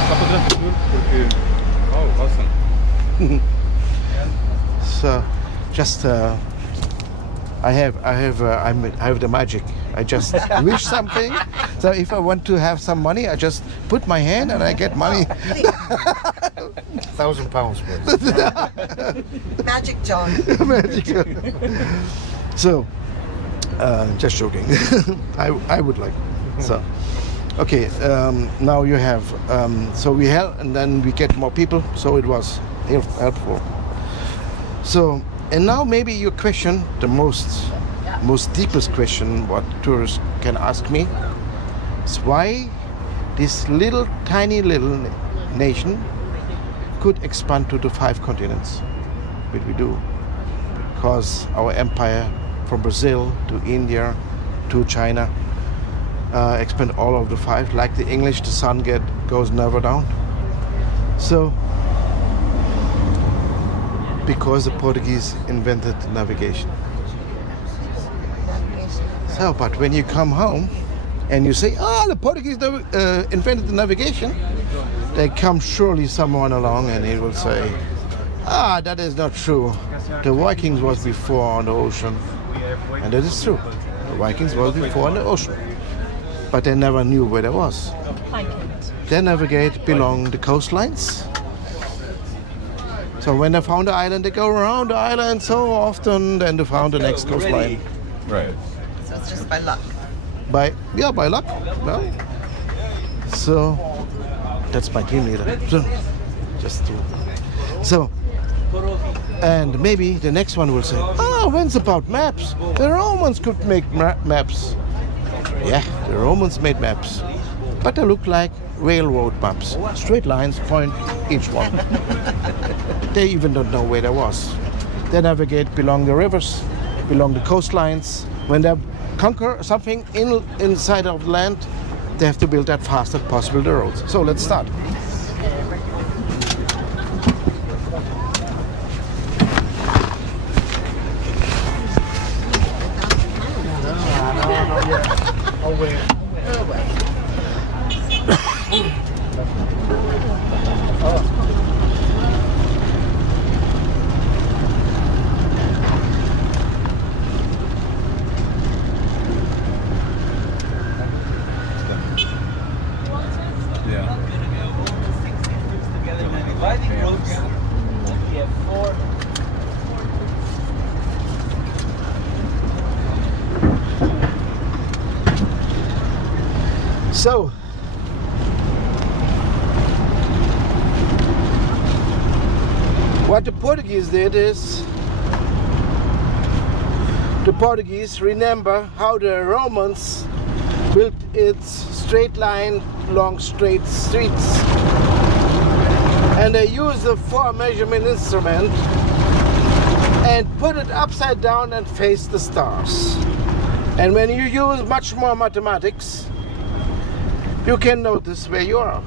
Só para transferir, porque... Oh, awesome. So just I have the magic. I just wish something. So if I want to have some money, I just put my hand and I get money. £1,000, please. Magic John. Magic. So, just joking. I would like. So, okay. Now you have. So we help, and then we get more people. So it was helpful. So, and now maybe your question, the most deepest question what tourists can ask me is why this tiny little nation could expand to the 5 continents. But we do, because our empire from Brazil to India to China expand all of the 5. Like the English, the sun goes never down. So because the Portuguese invented navigation. So, but when you come home and you say, the Portuguese invented the navigation, there comes surely someone along and he will say, that is not true. The Vikings was before on the ocean. And that is true. The Vikings was before on the ocean. But they never knew where there was. They navigate along the coastlines. So when they found the island, they go around the island so often, then they found the next coastline. Right. So it's just by luck. By luck. Well, so that's my team leader. So, and maybe the next one will say, when's about maps? The Romans could make maps. Yeah, the Romans made maps, but they look like railroad maps. Straight lines point each one. They even don't know where there was. They navigate along the rivers, along the coastlines. When they conquer something inside of land, they have to build that fast as possible the roads. So let's start. So, what the Portuguese did is, the Portuguese remember how the Romans built its straight line along straight streets. And they used the 4 measurement instrument and put it upside down and face the stars. And when you use much more mathematics, you can notice where you are.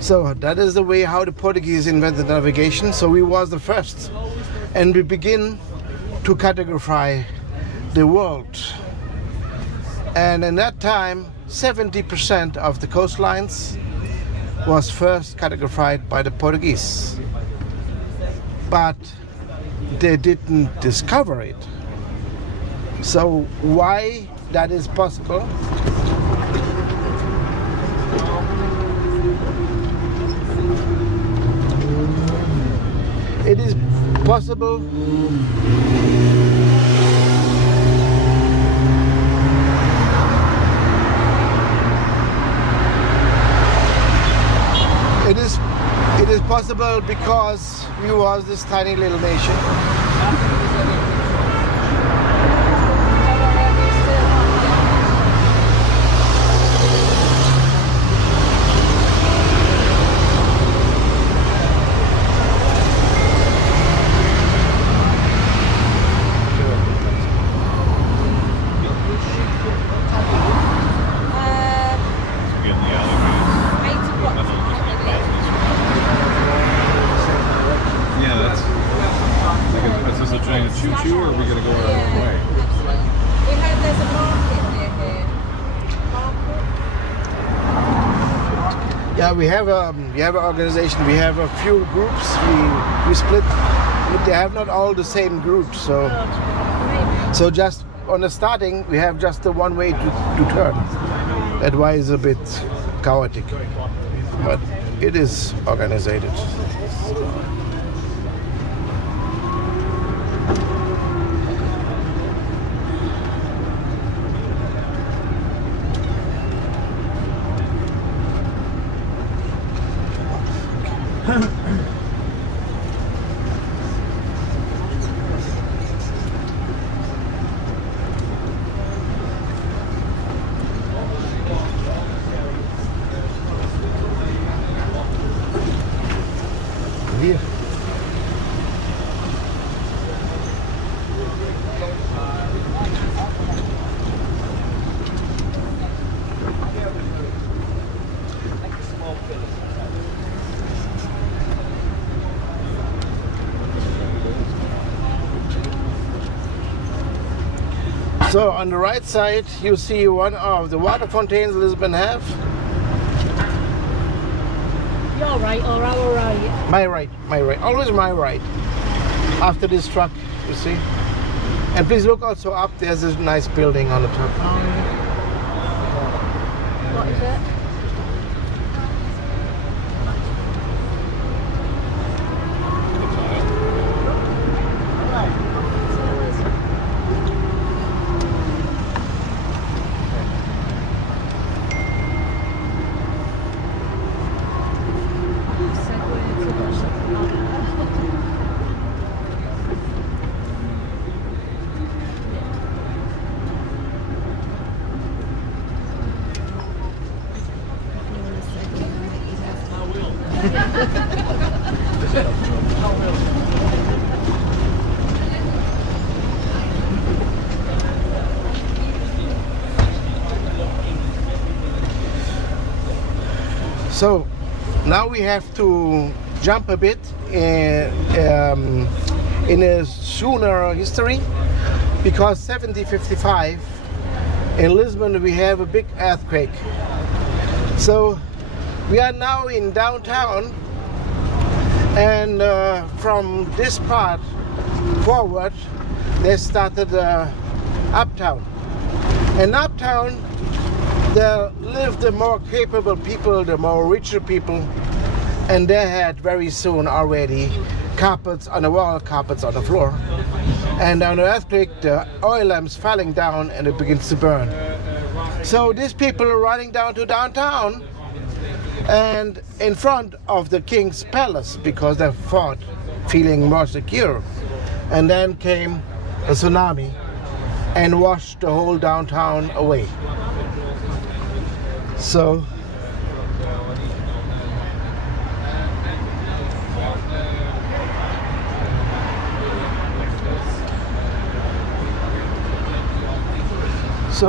So that is the way how the Portuguese invented navigation. So we was the first, and we begin to categorize the world. And in that time, 70% of the coastlines was first categorized by the Portuguese. But they didn't discover it. So why that is possible? It is possible It is possible because we was this tiny little nation. Choo-choo, or are we going to go our own way? There's a market near here. Yeah, we have an organization. We have a few groups. We split, but they have not all the same groups. So just on the starting, we have just the one way to turn. That why is a bit chaotic, but it is organized. Hier. So on the right side you see one of the water fountains Lisbon have. Your right or our right? My right, always my right. After this truck, you see. And please look also up, there's this nice building on the top. What is it? So now we have to jump a bit in a sooner history, because 1755 in Lisbon we have a big earthquake. So we are now in downtown, and from this part forward they started uptown, and uptown there lived the more capable people, the more richer people, and they had very soon already carpets on the wall, carpets on the floor. And on the earthquake, the oil lamps falling down and it begins to burn. So these people are running down to downtown and in front of the king's palace, because they thought, feeling more secure. And then came a tsunami and washed the whole downtown away. So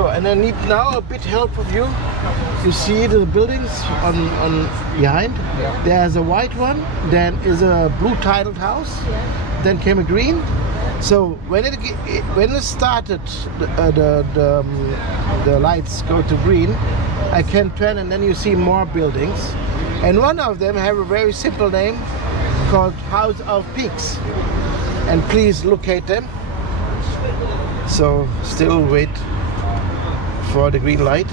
and I need now a bit help of you. You see the buildings on behind? Yeah. There's a white one, then is a blue tiled house, then came a green. So when it started, the lights go to green, I can turn and then you see more buildings. And one of them have a very simple name called House of Peaks. And please locate them. So still wait for the green light.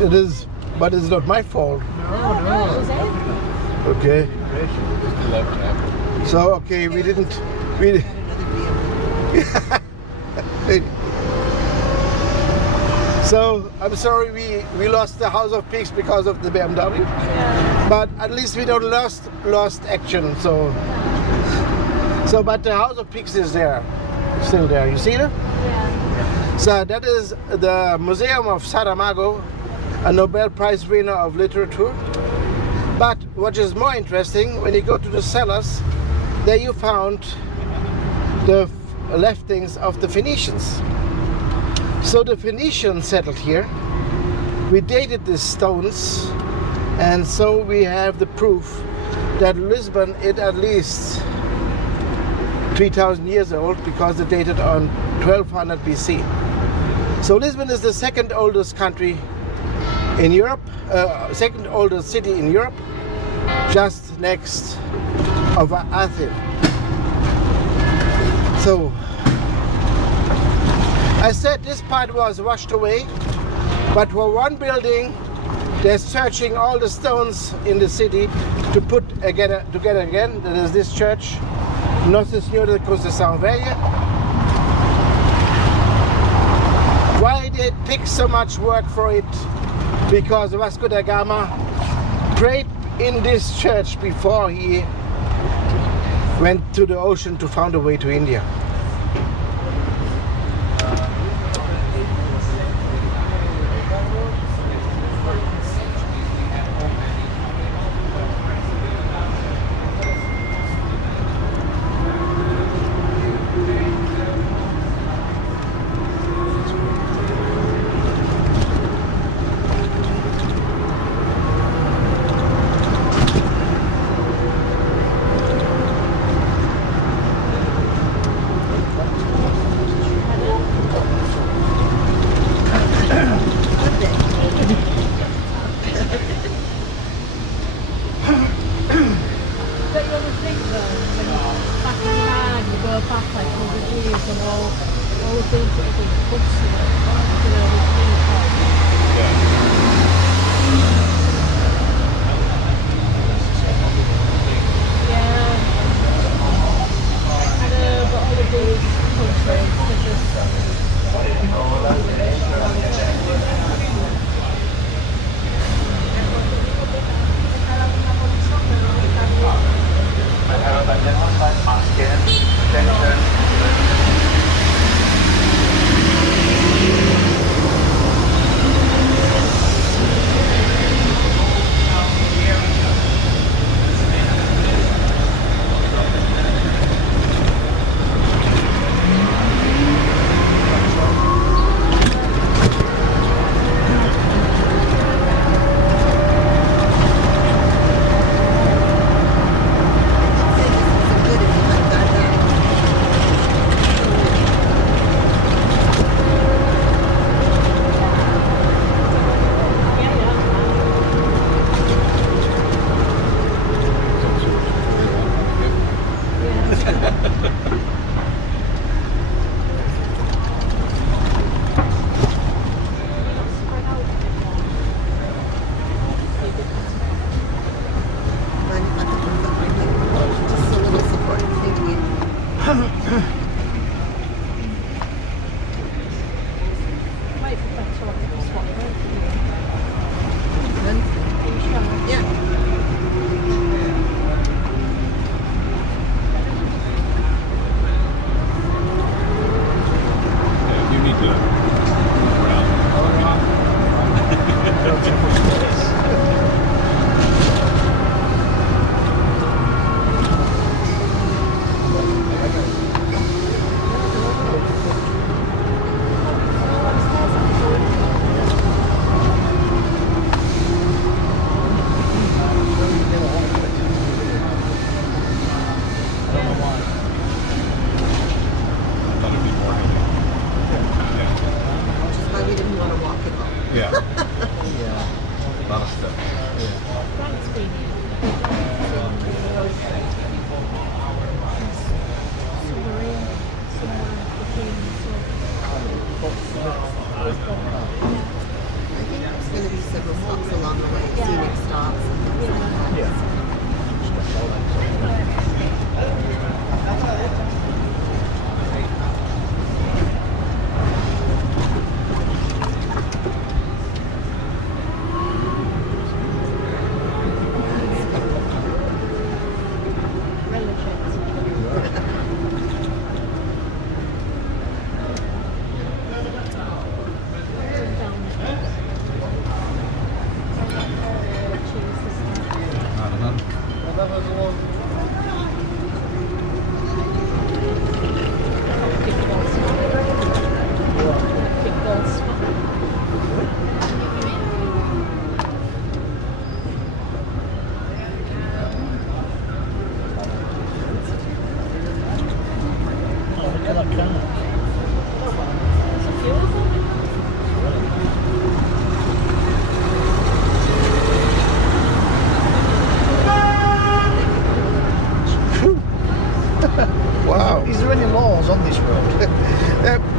It is, but it's not my fault. No. Okay. So okay, we So I'm sorry we lost the House of Peaks because of the BMW. Yeah. But at least we don't lost action. So but the House of Peaks is there, still there. You see it? Yeah. So that is the Museum of Saramago, a Nobel Prize winner of literature. But what is more interesting, when you go to the cellars, there you found the leftings of the Phoenicians. So the Phoenicians settled here. We dated the stones, and so we have the proof that Lisbon is at least 3,000 years old, because they dated on 1200 BC. So Lisbon is the second oldest country in Europe, second oldest city in Europe, just next of Athens. So I said this part was washed away, but for one building they're searching all the stones in the city to put together again. That is this church, Nossa Senhora de Conceição Velha. Why they take so much work for it? Because Vasco da Gama prayed in this church before he went to the ocean to find a way to India. go back like 100 years and all the things that have been pubs, you know, with things like but all the big countries are just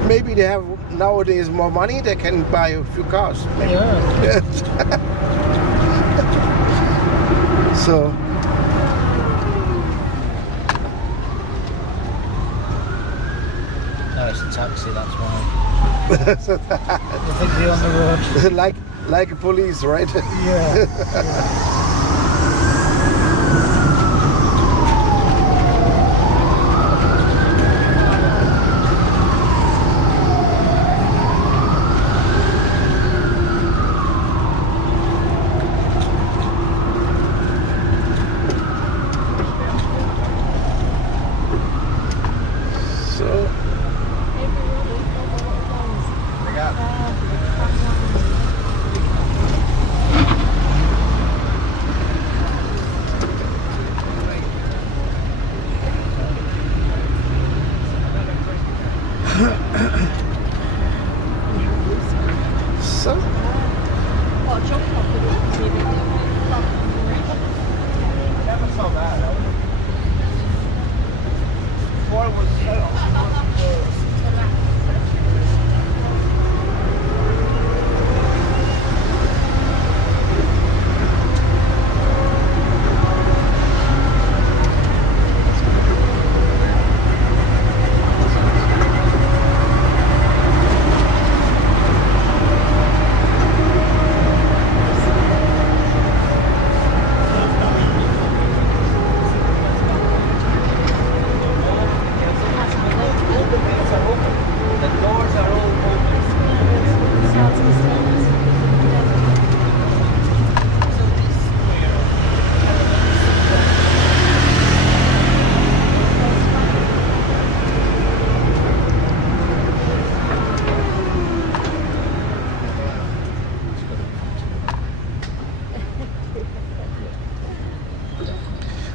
Maybe they have nowadays more money, they can buy a few cars. Yeah. So no, it's a taxi, that's why. I think they're on the road. like a police, right? Yeah.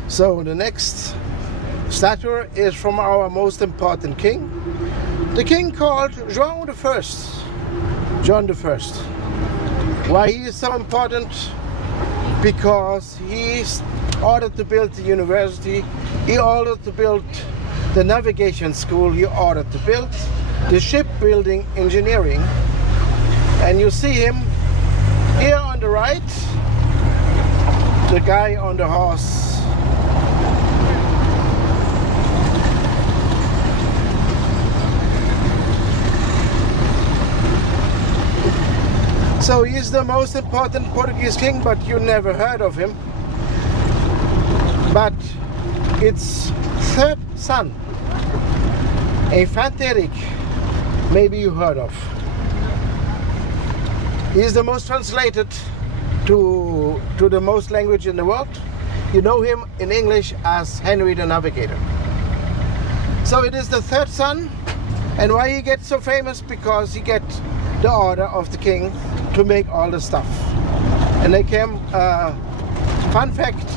So the next statue is from our most important king, the king called João I, John I. Why he is so important? Because he ordered to build the university, he ordered to build the navigation school, he ordered to build the shipbuilding engineering. And you see him here on the right, the guy on the horse. So he is the most important Portuguese king, but you never heard of him. But its third son, Infante Henrique, maybe you heard of. He is the most translated to the most language in the world. You know him in English as Henry the Navigator. So it is the third son, and why he gets so famous? Because he gets the order of the king to make all the stuff. And they came, fun fact,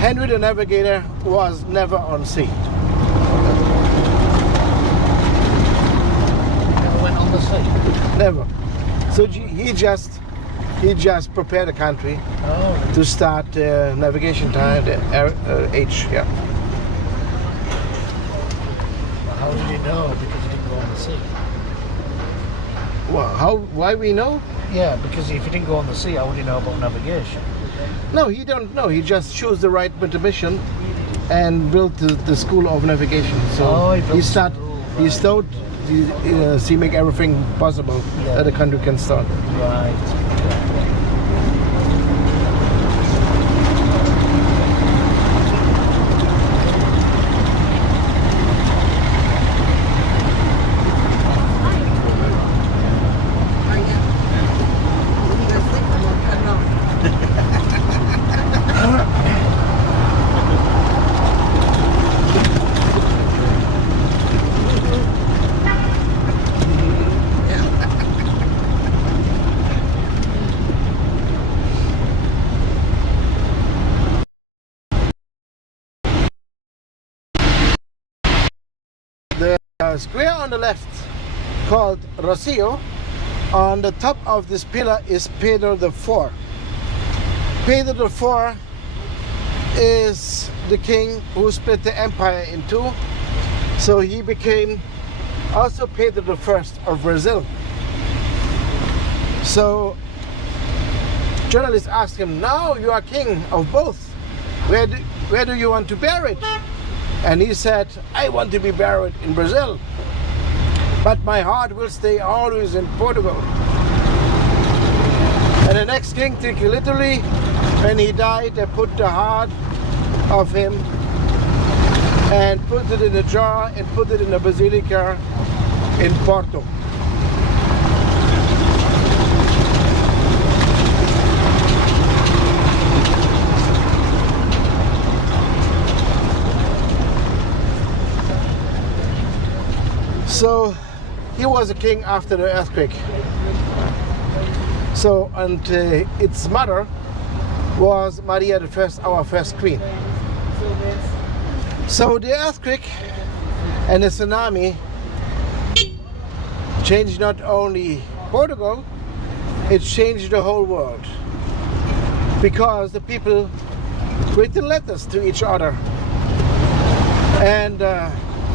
Henry the Navigator was never on sea. Never went on the sea? Never. So he just prepared the country to start navigation time, the age, yeah. How did he know? Because he didn't go on the sea. Well, why we know? Yeah, because if he didn't go on the sea, how would he know about navigation? No, he don't know. He just chose the right mission and built the school of navigation. So he make everything possible that the country can start. Right. The square on the left, called Rocio, on the top of this pillar is Pedro IV. Pedro IV is the king who split the empire in two, so he became also Pedro I of Brazil. So journalists asked him, now you are king of both, where do you want to bear it? And he said, I want to be buried in Brazil, but my heart will stay always in Portugal. And the next king took it literally. When he died, they put the heart of him and put it in a jar and put it in a basilica in Porto. So he was a king after the earthquake. So, and its mother was Maria I, our first queen. So the earthquake and the tsunami changed not only Portugal, it changed the whole world. Because the people written letters to each other. And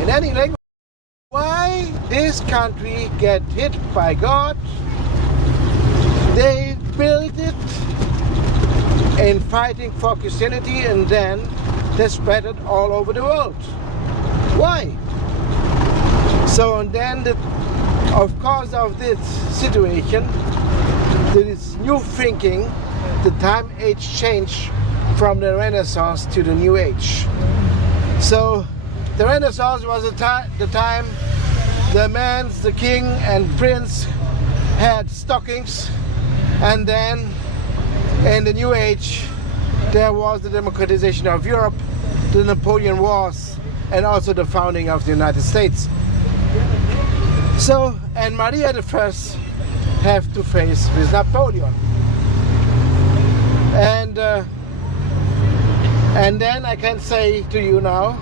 in any language, why this country get hit by God? They built it in fighting for Christianity, and then they spread it all over the world. Why? So, and then, of course, of this situation, this new thinking, the time age changed from the Renaissance to the New Age. So, the Renaissance was the time the man, the king and prince had stockings, and then in the New Age there was the democratization of Europe, the Napoleon Wars, and also the founding of the United States. So, and Maria I have to face with Napoleon. And And then I can say to you now,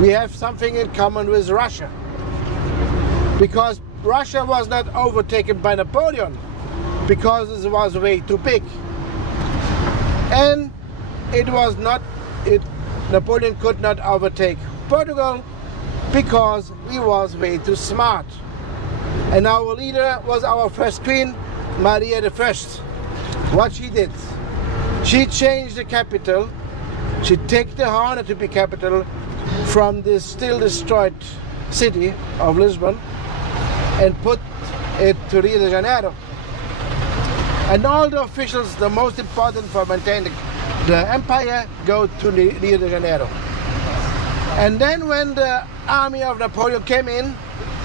we have something in common with Russia. Because Russia was not overtaken by Napoleon, because it was way too big. And Napoleon could not overtake Portugal because he was way too smart. And our leader was our first queen, Maria I. What she did, she changed the capital. She took the honor to be capital from the still destroyed city of Lisbon and put it to Rio de Janeiro. And all the officials, the most important for maintaining the empire, go to Rio de Janeiro. And then when the army of Napoleon came in,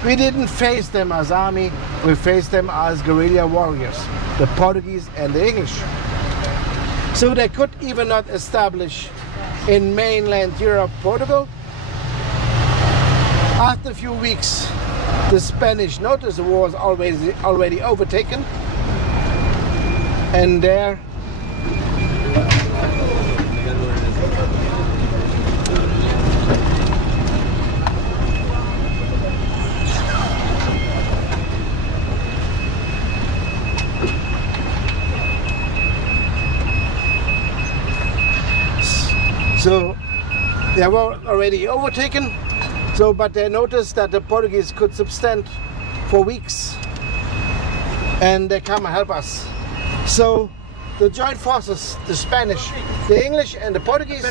we didn't face them as army, we faced them as guerrilla warriors, the Portuguese and the English. So they could even not establish in mainland Europe, Portugal. After a few weeks, the Spanish noticed the war was already overtaken, and there so they were already overtaken. So, but they noticed that the Portuguese could subsist for weeks, and they come and help us. So, the joint forces, the Spanish, the English, and the Portuguese.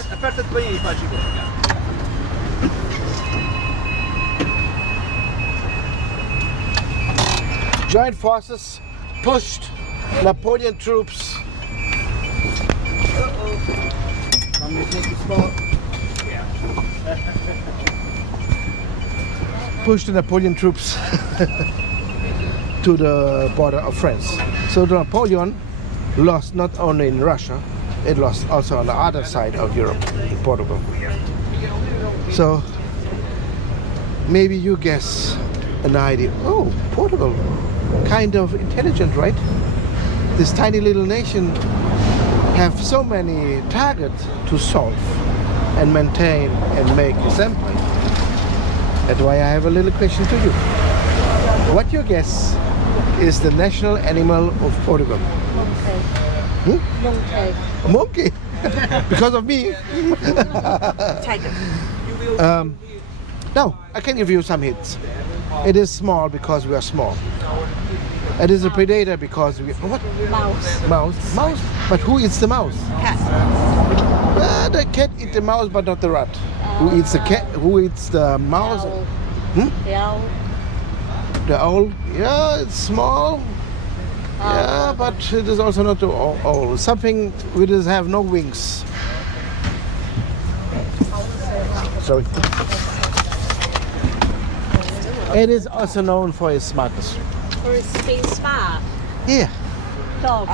Joint forces pushed Napoleon troops. Pushed the Napoleon troops to the border of France. So Napoleon lost not only in Russia, it lost also on the other side of Europe, in Portugal. So maybe you guess an idea. Oh, Portugal, kind of intelligent, right? This tiny little nation have so many targets to solve and maintain and make its empire. That's why I have a little question to you. What you guess is the national animal of Portugal? Monkey. Hmm? Monkey? Because of me? Tiger. No, I can give you some hints. It is small because we are small. It is a predator because we... What? Mouse. Mouse? Mouse? But who eats the mouse? Cat. The cat eats the mouse, but not the rat. Who eats the cat? Who eats the mouse? Owl. Hmm? The owl. The owl? Yeah, it's small. Yeah, but it is also not the owl. Something which does have no wings. Sorry. It is also known for its smartness. For its being smart. Yeah. Dog.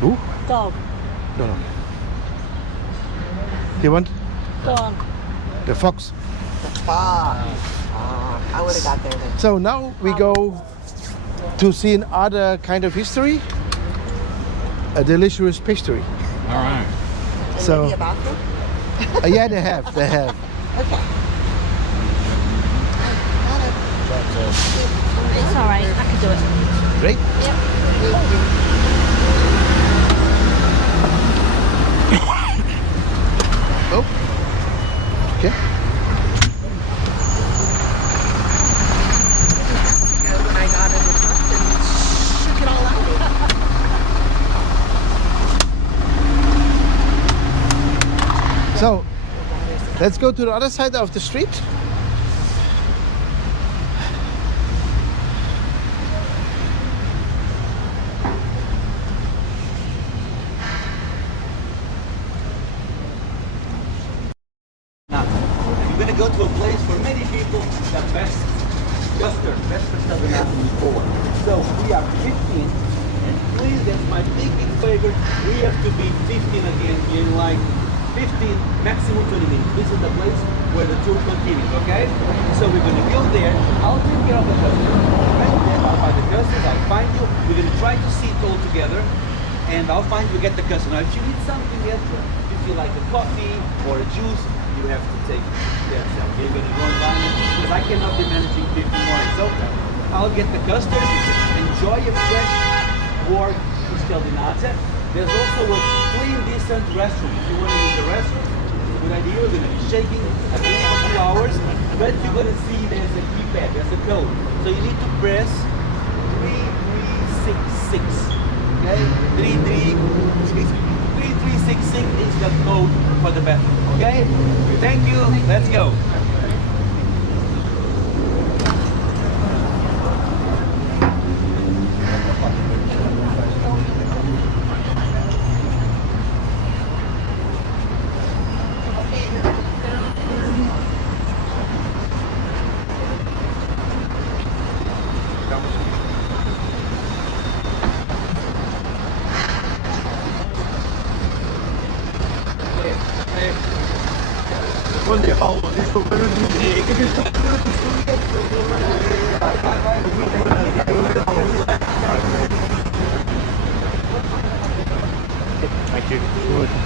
Who? Dog. No. You want? Go on. The fox. The fox. I would have got there then. So now we go to see another kind of history, a delicious pastry. All right. So, maybe a bathroom? Yeah, they have. Okay. It's all right. I can do it. Great. Oh. Okay. When I got in the truck and shook it all out. So, let's go to the other side of the street. We're going to go to a place for many people that best Western doesn't happen before. So we are 15, and please, that's my big favor. We have to be 15 again in like 15, maximum 20 minutes. This is the place where the tour continues, okay? So we're going to go there. I'll take care of the customs. Right there, I'll find the customs, I'll find you. We're going to try to sit all together. and I'll find you get the customer. Now, if you need something extra, if you like a coffee or a juice, you have to take that yourself. You're going to go and buy it because I cannot be managing 50 more. So I'll get the custard. Enjoy a fresh, warm Estelvinata. There's also a clean, decent restroom. If you want to use the restroom, it's a good idea. We're going to be shaking at least for 2 hours, but you're going to see there's a keypad, there's a code. So you need to press 3366. Okay? 3366 is the code for the bathroom. Okay? Thank you. Let's go. Thank you. You're welcome.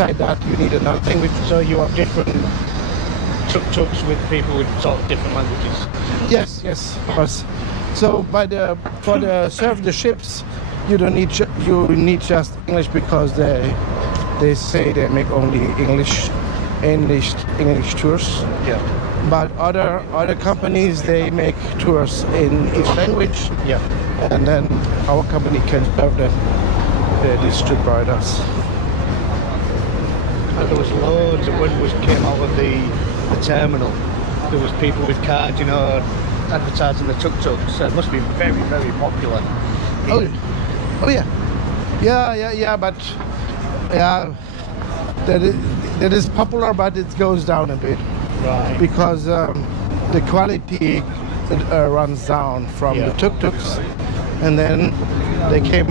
beside that, you need another language. So you have different tuk-tuks with people with sort of different languages? Yes, yes. So for the serve the ships, you don't need you need just English because they say they make only English tours. Yeah. But other companies, they make tours in each language. Yeah. And then our company can serve them, these trip riders. And there was loads of when we came out of the terminal. There was people with cards, you know, advertising the tuk-tuks. So it must be very, very popular. Oh yeah. Yeah. But yeah, that is popular, but it goes down a bit. Right. Because the quality runs down from the tuk-tuks, and then they came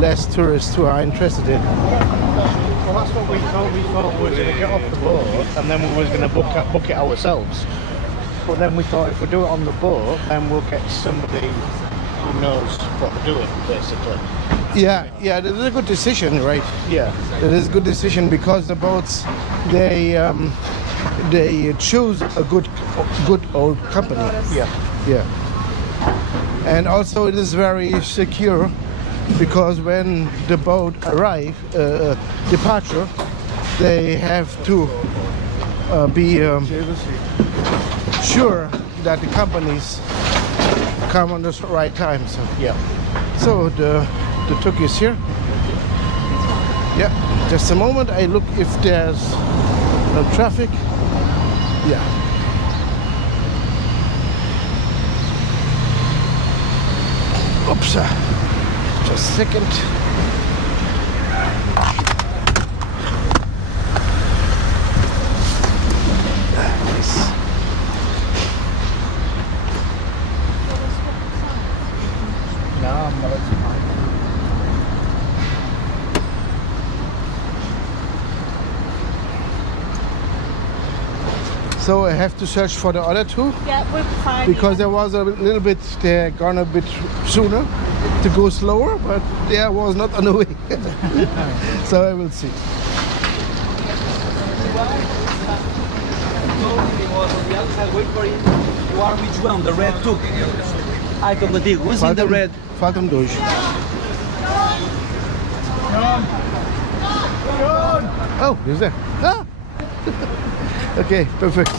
less tourists who are interested in. Well, that's what we thought. We thought we were going to get off the boat and then we were going to book it ourselves. But then we thought if we do it on the boat, then we'll get somebody who knows what they're doing, basically. Yeah, that is a good decision, right? Yeah. That is a good decision because the boats, they choose a good old company. Yeah. And also it is very secure because when the boat departure, they have to be sure that the companies come on the right time. So yeah. So the tuk is here. Yeah. Just a moment. I look if there's no traffic. Yeah. Oops. Just a second. Nice. No, I'm not. So I have to search for the other two? Yeah, we're fine. Because there was a little bit, they're gone a bit sooner to go slower, but there was not on the way. So I will see. Wait for him. You are which one? The red tuk. I told the dig. Who's in the red? Faltam dois. Oh, he's there. Ah! Okay, perfect.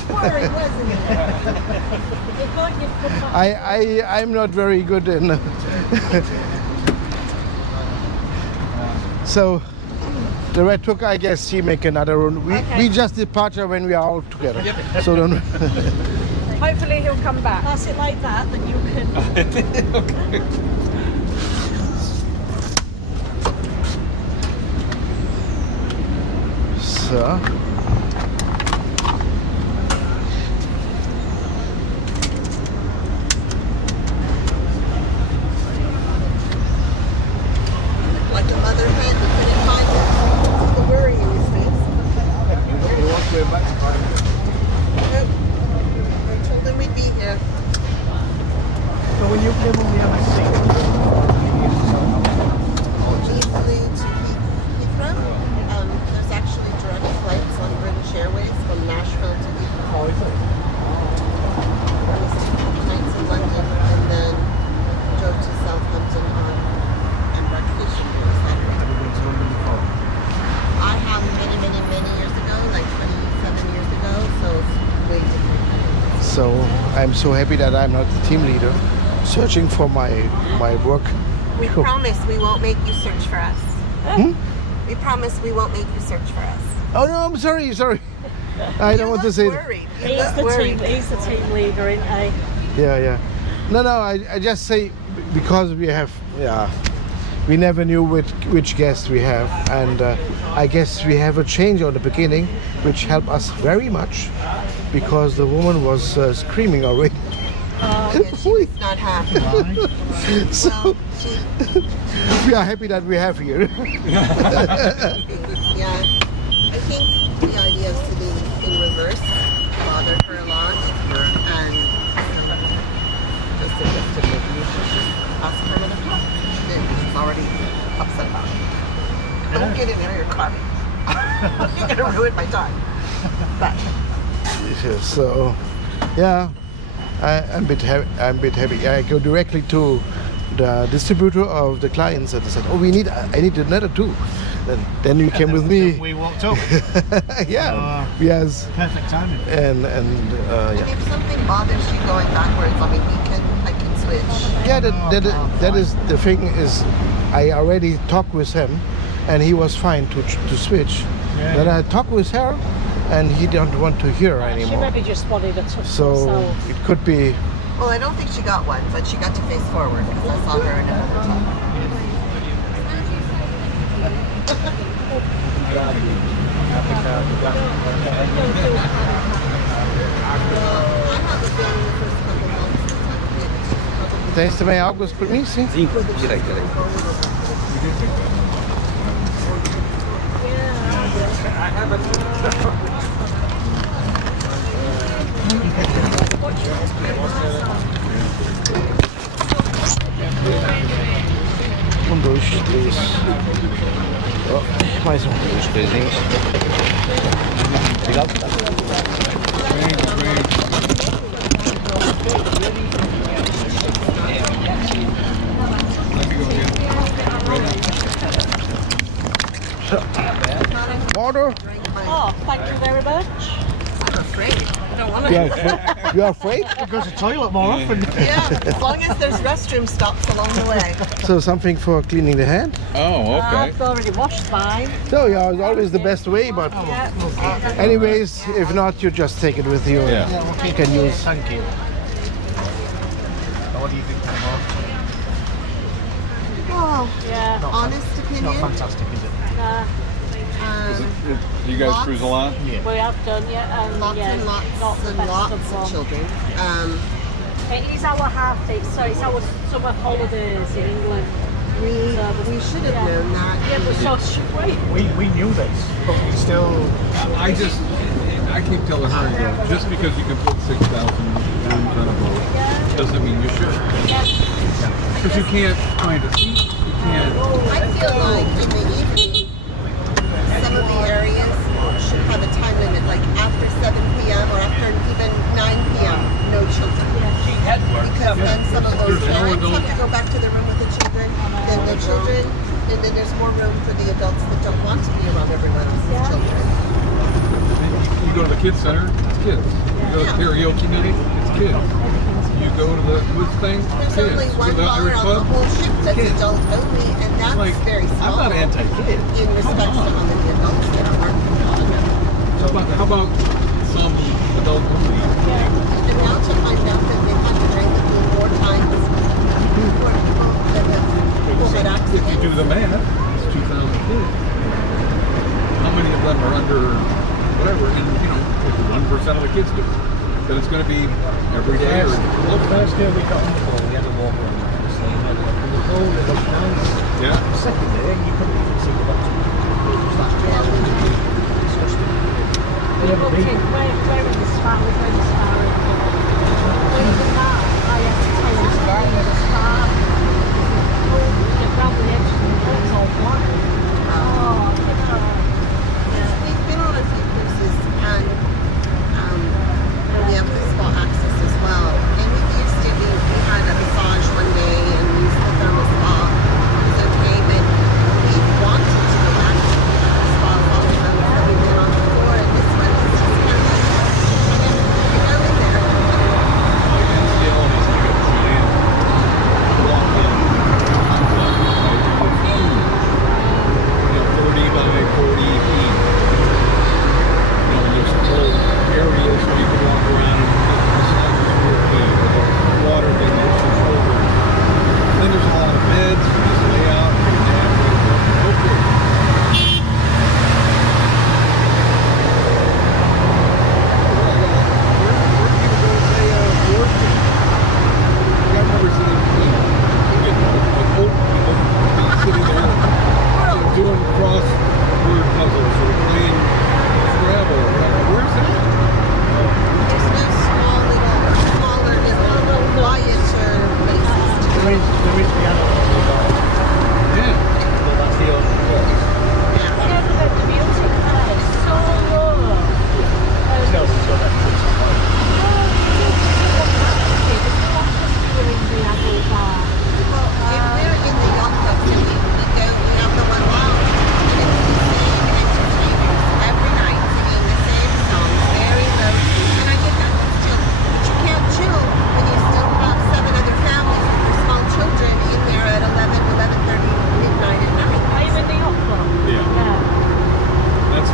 I'm not very good in. So the red tuk, I guess he make another run. We just departure when we are all together. So don't. Hopefully he'll come back. Pass it like that, then you can. Okay. So. Like a mother hen who couldn't find it. The worry in his face. He wants to go back to find it. Nope. I told him we'd be here. So when you came on the MSC, Easily to Heathrow. There's actually direct flights on British Airways from Nashville to Heathrow. Oh, is it? Nights in London and then go to Southampton on and breakfast on Saturday. Have you been to London before? I have many years ago, like 27 years ago, so it's way different. So I'm so happy that I'm not the team leader, searching for my work. We promise we won't make you search for us. We promise we won't make you search for us. Oh no, I'm sorry. I don't want to say. He's the team leader, isn't he? Yeah. No, I just say because we never knew which guest we have, and I guess we have a change on the beginning, which helped us very much, because the woman was screaming already. Yeah, she's not happy. So we are happy that we have here. Yeah, I think the idea is to be in reverse, bother her a lot, and just suggested maybe you should just ask her to talk. She's already upset about it. Don't get in there, you're caught. You're gonna ruin my time. But So, yeah, I'm a bit happy. I go directly to the distributor of the clients and I said, "Oh, I need another two." Then you came with me. We walked up. Yeah. Yes. Perfect timing. And and yeah. if something bothers you going backwards, I mean, I can switch. Yeah, that is the thing is, I already talked with him, and he was fine to switch. Yeah. Then I talked with her, and he don't want to hear She anymore. maybe just wanted a touch So herself. it could be. Well, I don't think she got one, but she got to face forward because I saw her in another top. Tens também águas por mim, sim? Sim, direito. Dois, três. Oh, mais Os coisinhos. Obrigado. Water? Oh, thank you very much. I'm afraid. I don't want to. You are afraid? You go to the toilet more often. Yeah, as long as there's restroom stops along the way. So something for cleaning the hand? Oh, I've already washed mine. No, yeah, it's always the best way, but anyways, if not, you just take it with you. Yeah. You can use. Thank you. What do you think, Mark? Oh, Yeah. honest opinion. Not fantastic, is it? You guys Lots. cruise a lot? We have done, yeah. Lots yeah, and lots not the and best lots of of one. children. It is our it's our summer holidays in England. We should have known that. Yeah, but so should we? We knew this, but we still. I keep telling her, you know, just because you can put 6,000 rooms on a boat doesn't mean you should. Because you can't find a seat. You can't. I feel like in the evening, some of the areas should have a time limit, like after 7 p.m. or after even 9 p.m. No children. Because then some of those parents have to go back to the room with the children, then the children, and then there's more room for the adults that don't want to be around everyone else's children. You go to the kids center, it's kids. You go to the karaoke night, it's kids. You go to the wood thing, it's There's kids. only one You go to the bar Irish on the club, whole ship that's kids. adult only, and that's Like, very small. I'm not anti-kid. In respect to how many adults there are. How about some adult only? And now to find out that they've had to drain the pool 4 times for people that had If you do accidents. the math, it's 2,000 kids. How many of them are under whatever? And you know, if 1% of the kids do, then it's going to be every day. Or, The first day we got on the pool, we had a walk around, obviously. And the pool was up nice. yeah. The second day, you couldn't even see the bottom. It was like disgusting. We will take where in this far, we're going this far. But even that, I have to tell you, it's this far. Around the edge, it's all black. Oh, We've been on a few cruises and we have the spa access as well. And we used to we had a massage one day and we used the thermal spa. It was okay, but we wanted to go back to the spa all the time that we've been on before. And this one was just kind of like, you know,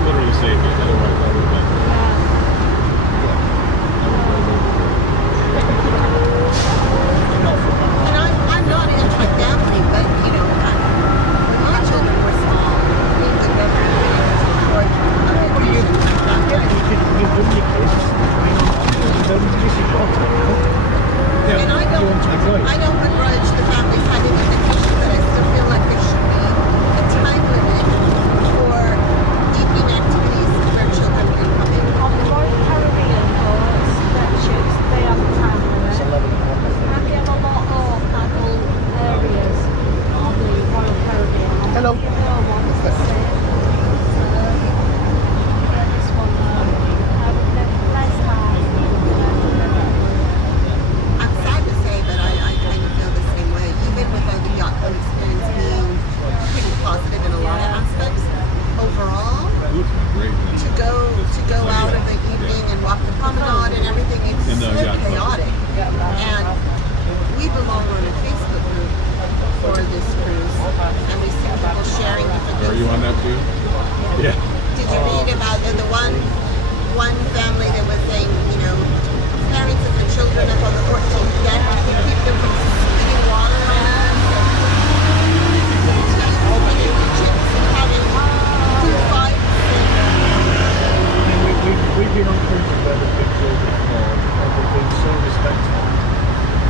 literally saved it. Otherwise, I would have And I'm not anti-family, but you know, when my children were small, we would never afford a vacation like that. And I don't begrudge the families having a vacation, but I still feel like there should be a time limit for evening activities where children can come in. On the Royal Caribbean boats, that ships, they have a time limit. And they have a lot of adult areas on the Royal Caribbean. Hello. One's the same. This one, nice time. I'm sad to say, but I kind of feel the same way. Even with the yacht club experience being pretty positive in a lot of aspects, overall, to go out of the evening and walk the promenade and everything, it's so chaotic. And we belong on a Facebook group for this cruise, and we see people sharing different things. Are you on that too? Yeah. Did you read about the one family that was saying, you know, parents of the children up on the 14th deck to keep them from spitting water on us, chicks and having food fights. We've been on cruises where there's been children before, and they've been so respectful.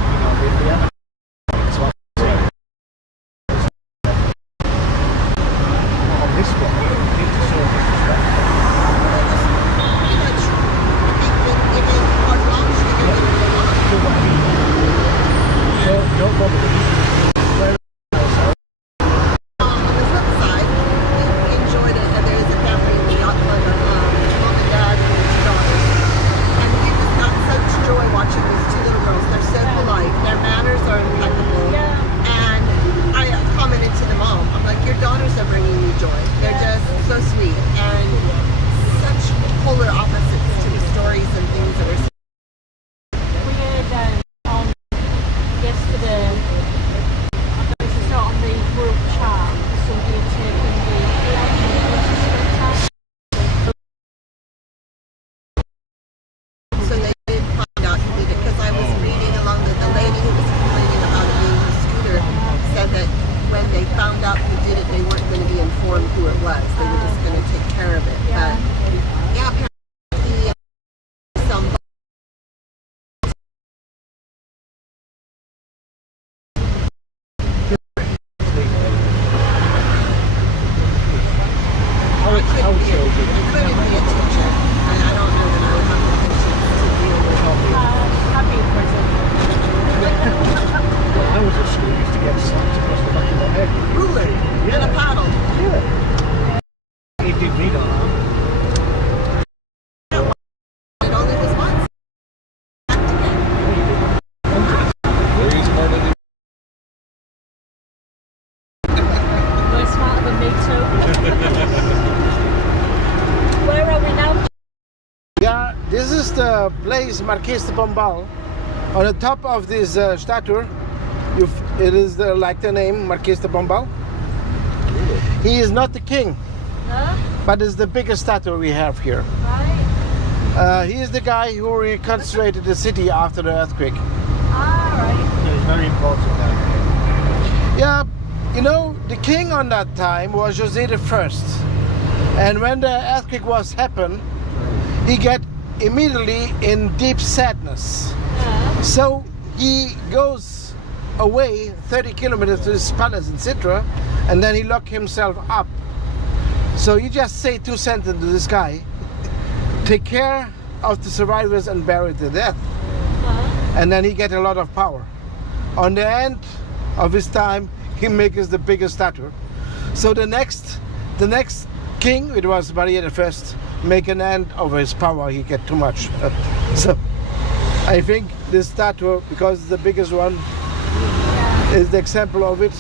You know, we haven't. So on this one, we need to show respect. Don't bother with it. On the flip side, we enjoyed it, and there is a family in the yacht club, mom and dad and two daughters. And we just got such joy watching these two little girls. They're so polite. Their manners are impeccable. And I commented to the mom, I'm like, your daughters are bringing me joy. They're just so sweet and such polar opposites to the stories and things that we're seeing. We heard on yesterday, this is not on the group chat, somebody had taken the So they did find out who did it, because I was reading along the lady who was complaining about it being her scooter said that when they found out who did it, they weren't going to be informed who it was. They were just going to take care of it. But yeah, apparently some couldn't be a teacher. I don't know that I would have the patience to deal with all the happy in prison. When I was at school, I used to get slapped across the back of the head. ruler and a paddle. Yeah. He did me on that. It only was once. Where is part of the No smarter than me too. Where are we now? Yeah, this is the place Marquês de Pombal. On the top of this statue, it is like the name Marquês de Pombal. He is not the king, but is the biggest statue we have here. He is the guy who reconstructed the city after the earthquake. Yeah, it's very important now. Yeah, you know, the king on that time was José I. And when the earthquake was happen, he got immediately in deep sadness. So he goes away 30 kilometers to his palace in Sintra, and then he locked himself up. So you just say two sentences to this guy: take care of the survivors and bury the dead. And then he get a lot of power. On the end of his time, he makes the biggest statue. So the next king, it was Maria I, make an end of his power. He get too much. So I think this statue, because it's the biggest one, is the example of it.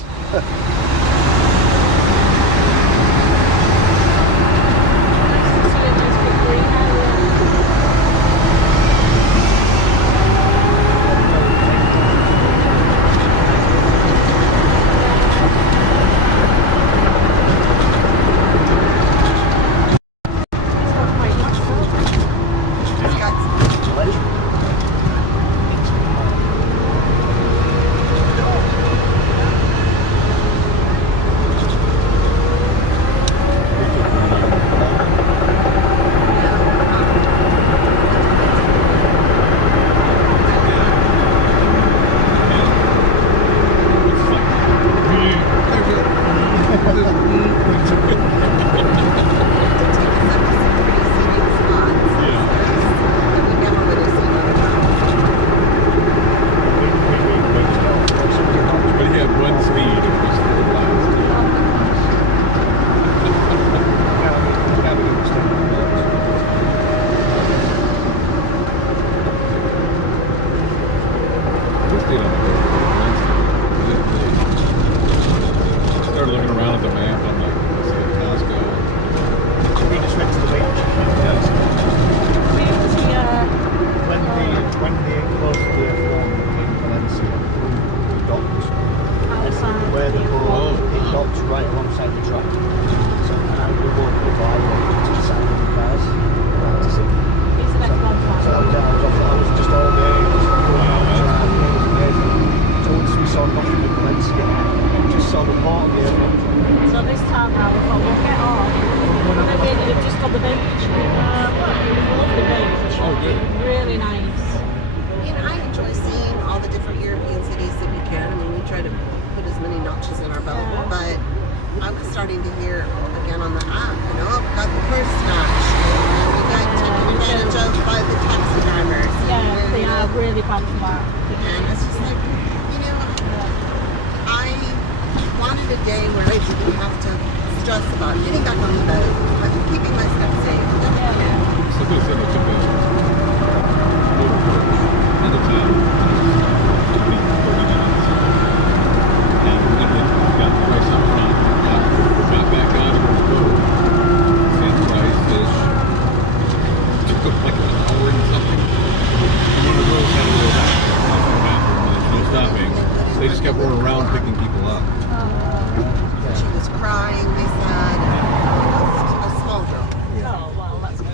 the village. Oh, good. Really nice. And I enjoy seeing all the different European cities that we can. I mean, we try to put as many notches in our belt, but I was starting to hear again on the app, you know, I've got the first notch. We got taken advantage of by the taxi drivers. Yeah, they are really bad for that. And it's just like, you know, I wanted a day where I didn't have to stress about getting back on the boat, but keeping my stuff safe. Essa coisa não te pega. Nada de brinco com originais. And we got the price up front. Got back on it was good. Same price fish. Took up like an hour and something. And one of the girls had to go back to the bathroom. There's no stopping. They just kept going around picking people up. She was crying, they said. A small girl. Oh, well, that's good.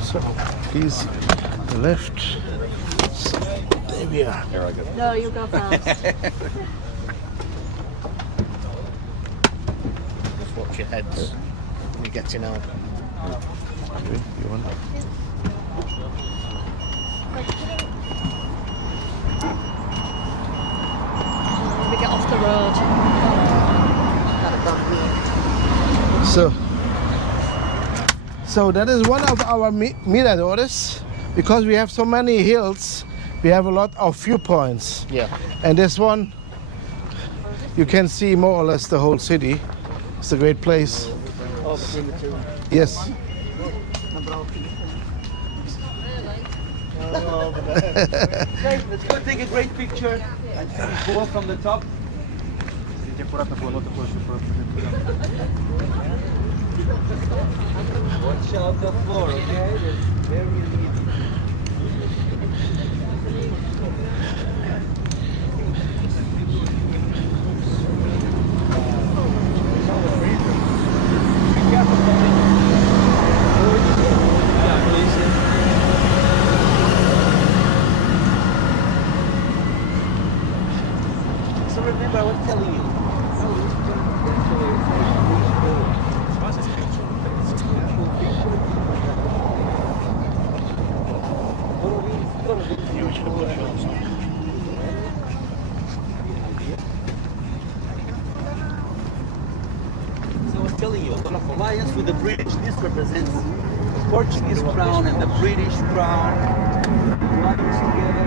So, please, the left. So, there we are. No, you go first. Just watch your heads when you're getting out. Okay, you want? We get off the road. So that is one of our miradores. Because we have so many hills, we have a lot of viewpoints. Yeah. And this one, you can see more or less the whole city. It's a great place. Oh, between the two. Yes. Okay, let's go take a great picture and go from the top. Watch out the floor, okay? It's very easy. So remember, I was telling you. So I was telling you, a lot of alliance with the British. This represents the Portuguese crown and the British crown. Alliance together.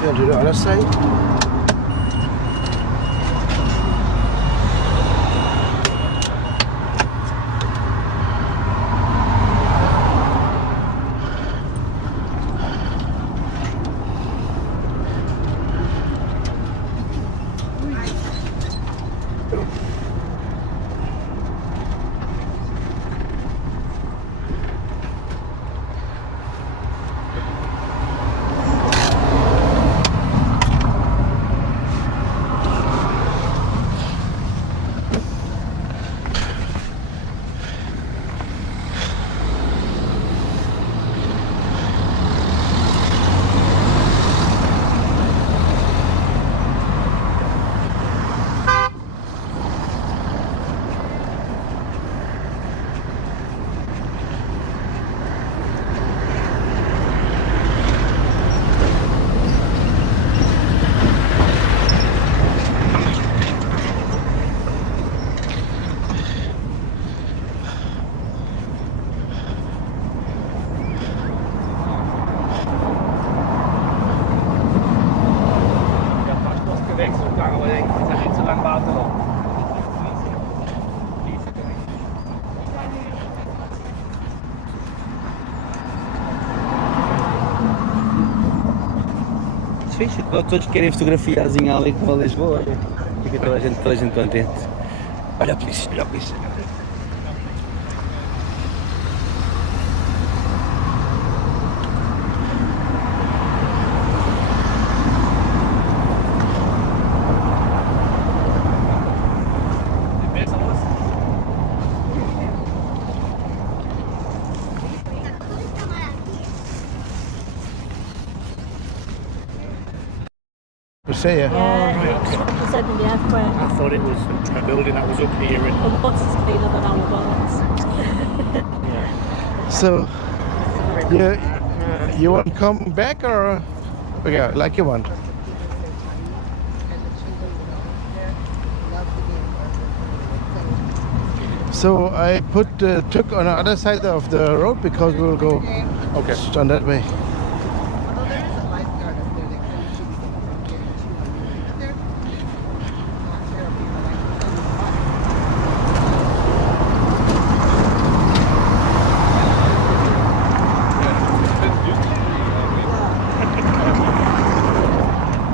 And to the other side. Fixe, todos querem fotografiazinha ali com a Lisboa. Fica toda a gente contente. Olha a polícia, olha a polícia. Say yeah. He said in the earthquake. I thought it was a building that was up here. And Well, the bus is cleaner than our boats. So, you want to come back or yeah, like you want? So I put the Tuk on the other side of the road because we will go on that way.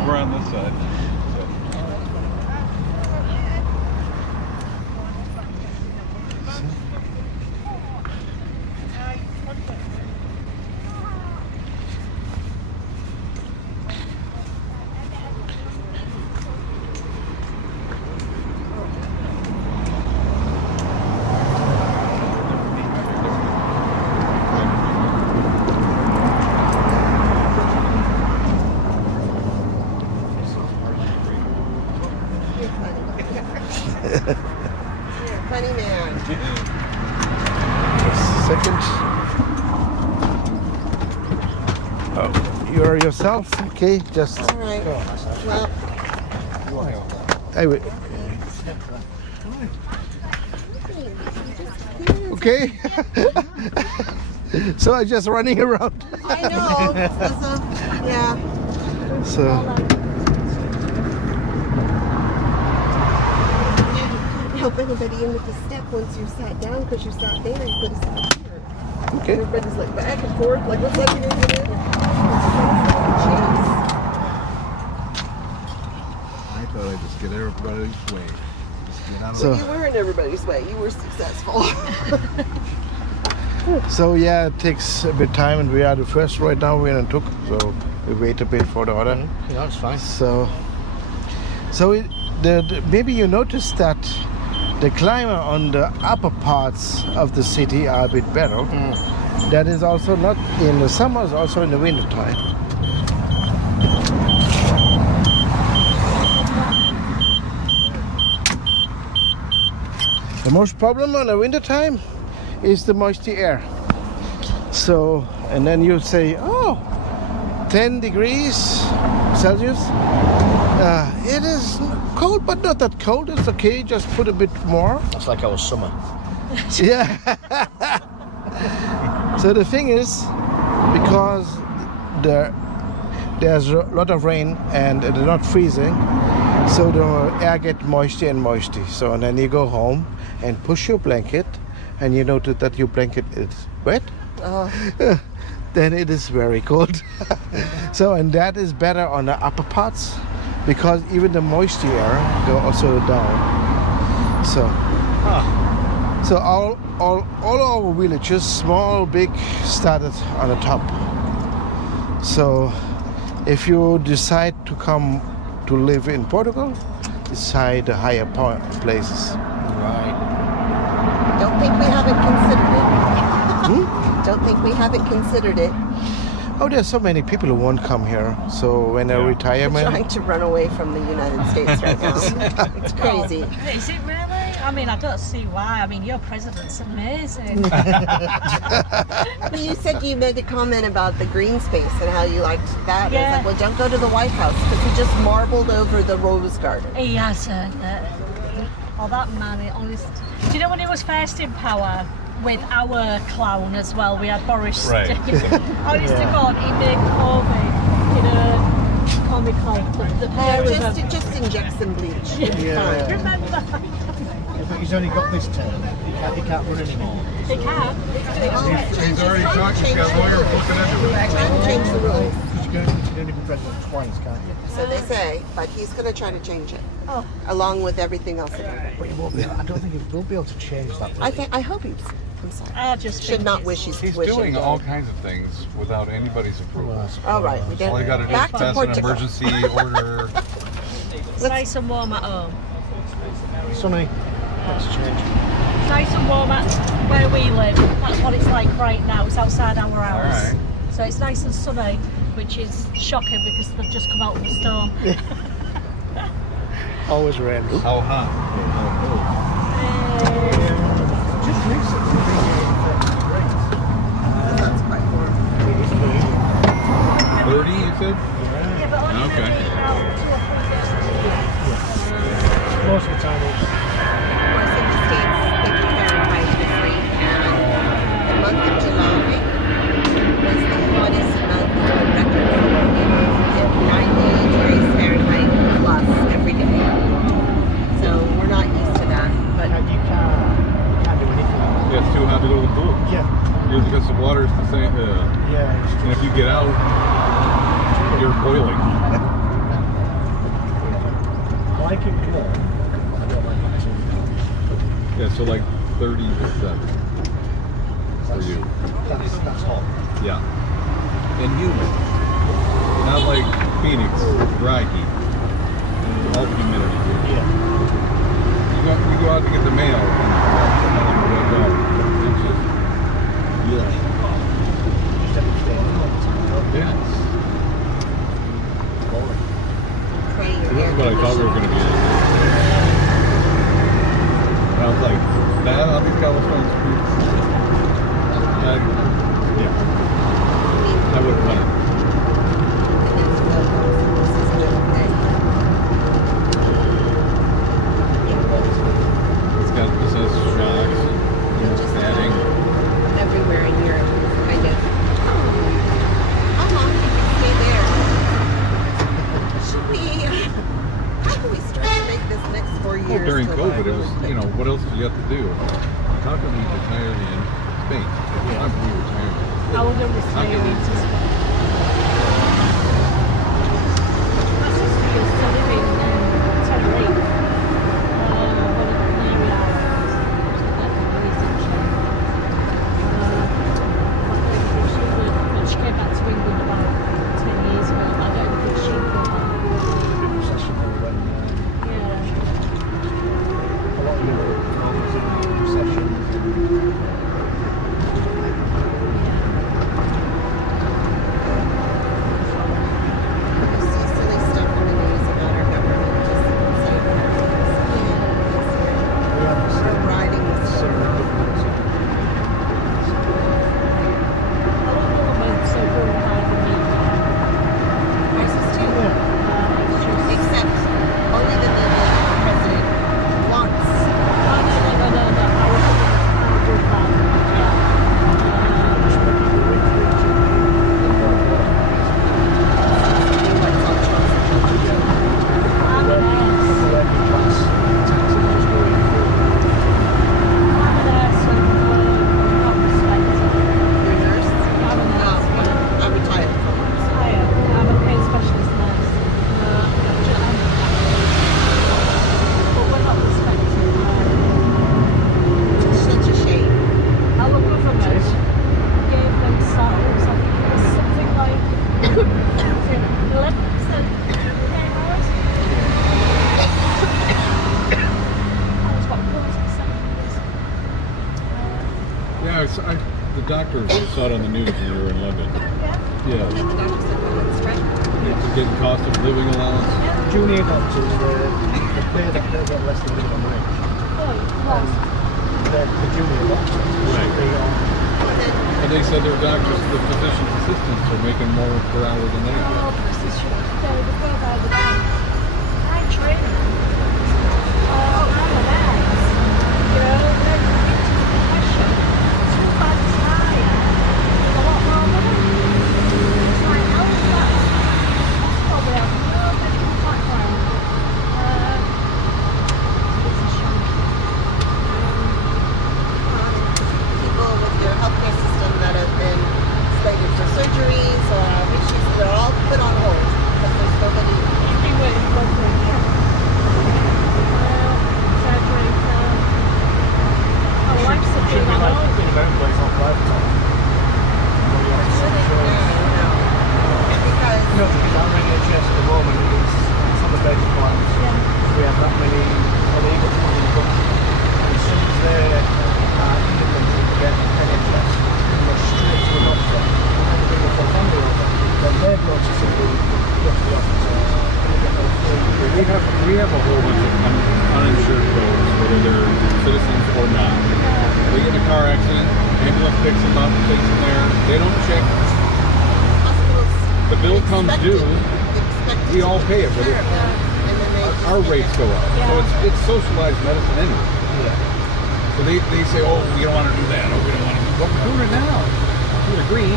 We're on this side. Funny man. Second. Oh, you're yourself? Okay, just. All right. Well, I wait. Okay. So I'm just running around. I know. Yeah. So. Help anybody in with the step once you sat down because you sat there. You could have sat here. Okay. Everybody's like back and forth, like what's up, you know? I thought I'd just get everybody's way. Just get out of So- You were in everybody's way. You were successful. So yeah, it takes a bit of time, and we are the first right now. We're in Tuk, so we wait a bit for the other. Yeah, that's fine. So maybe you noticed that the climate on the upper parts of the city are a bit better. That is also not in the summers, also in the winter time. The most problem on the winter time is the moisty air. So, and then you say, oh, 10 degrees Celsius. It is cold, but not that cold. It's okay, just put a bit more. That's like our summer. Yeah. So the thing is, because the there's a lot of rain and they're not freezing, so the air gets moisty and moisty. So and then you go home and push your blanket, and you notice that your blanket is wet. Then it is very cold. So and that is better on the upper parts, because even the moisty air go also down. So so all our villages, small, big, started on the top. So if you decide to come to live in Portugal, decide the higher places. Right. Don't think we haven't considered it. Don't think we haven't considered it. Oh, there's so many people who won't come here. So when a retirement... We're trying to run away from the United States right now. It's crazy. Is it really? I mean, I don't see why. I mean, your president's amazing. You said you made a comment about the green space and how you liked that. Yeah. I was like, well, don't go to the White House, because he just marbled over the Rose Garden. He hasn't. Oh, that man, honest. Do you know when he was first in power? With our clown as well, we had Boris. Right. Honest to God, he made COVID in a comical. The pair of them. Just inject some bleach. Yeah. Remember? But he's only got this term. He can't run anymore. He can. He's already talking. He's got lawyers looking into it. Trying to change the rules. You can only be president twice, can't you? So they say, but he's going to try to change it. Oh. Along with everything else. But he won't be, I don't think he will be able to change that. I hope he's. I'm sorry. I just Should think not it's- wish he's He's doing dead. all kinds of things without anybody's approval. All right, we All you got to do is back to pass an Portugal. emergency order. It's nice and warm at home. Sonny, let's change. It's nice and warm at where we live. That's what it's like right now. It's outside our house. Alright. So it's nice and sunny, which is shocking because they've just come out of the storm. Always rain. How hot? Just recently, That's quite warm. 30, you said? Yeah, but only Okay. maybe about 2 or 3 days. most of the time it's Of course, in the States, they declare Fahrenheit this week, and the month of July was the hottest month on record for Portugal. We had 90 degrees Fahrenheit plus every day. So we're not used to that, but you can't do anything. Yeah, it's too hot to go to the pool. Yeah. Because the water is the same. Yeah. It's And if you get out, you're boiling. I like it warm. I don't like it too. Yeah, so like 37 for you. That's hot. Yeah. And humid. Not like Phoenix, dry heat. All the humidity. Yeah. You go out to get the mail and it's just, yeah. Yeah. praying So your this air is what I thought we were going to be in. And I was like, man, all these California streets. Yeah. I wouldn't want it. It's got this has shocks and matting. Everywhere in Europe, kind of. How long can we stay there? Should we? How can we start to make this next 4 years? Well, during go COVID, by it was, really you know, what else did you have to do? How can we retire in Spain? How can we retire? I would only How stay can in we? winter as well. My sister used to live in Tenerife, one of the Canary Islands. She got that really sunshine. When she came back to England about 10 years ago, I don't think she'd go back. Yeah. A lot of Europe in recession. doctor, you saw it on the news when you were in London. Yeah. And the doctor said, well, let's try. You're getting cost of living allowance. Junior doctors, they pay that they get less than minimum wage. The junior doctors should be on. But they said their doctors, the physician's assistants, are making more per hour than they are. Oh, physicians, they go by the time. I train them. I'm an ex. You know, they're into the profession. Too bad it's higher. A lot more money. It's like, how is that? That's probably a no medical background. It's a shame. People with your healthcare system that have been slated for surgeries or issues, they're all put on hold because there's nobody. You've been waiting for a year. Surgery. My wife's a bit on hold. It's not private. Because no, because our NHS at the moment is on the basic plans. We have that many illegal people. And as soon as they're independent to get NHS, they go straight to a doctor and they bring a full family over. Then they've noticed that they go to the hospital and they get no free. We have a whole bunch of uninsured folks, whether they're citizens or not. They get in a car accident, ambulance picks them up, takes them there. They don't check. The bill comes due. We all pay it, but our rates go up. So it's socialized medicine anyway. So they say, oh, we don't want to do that, or we don't want to do that. But we're doing it now. We agree.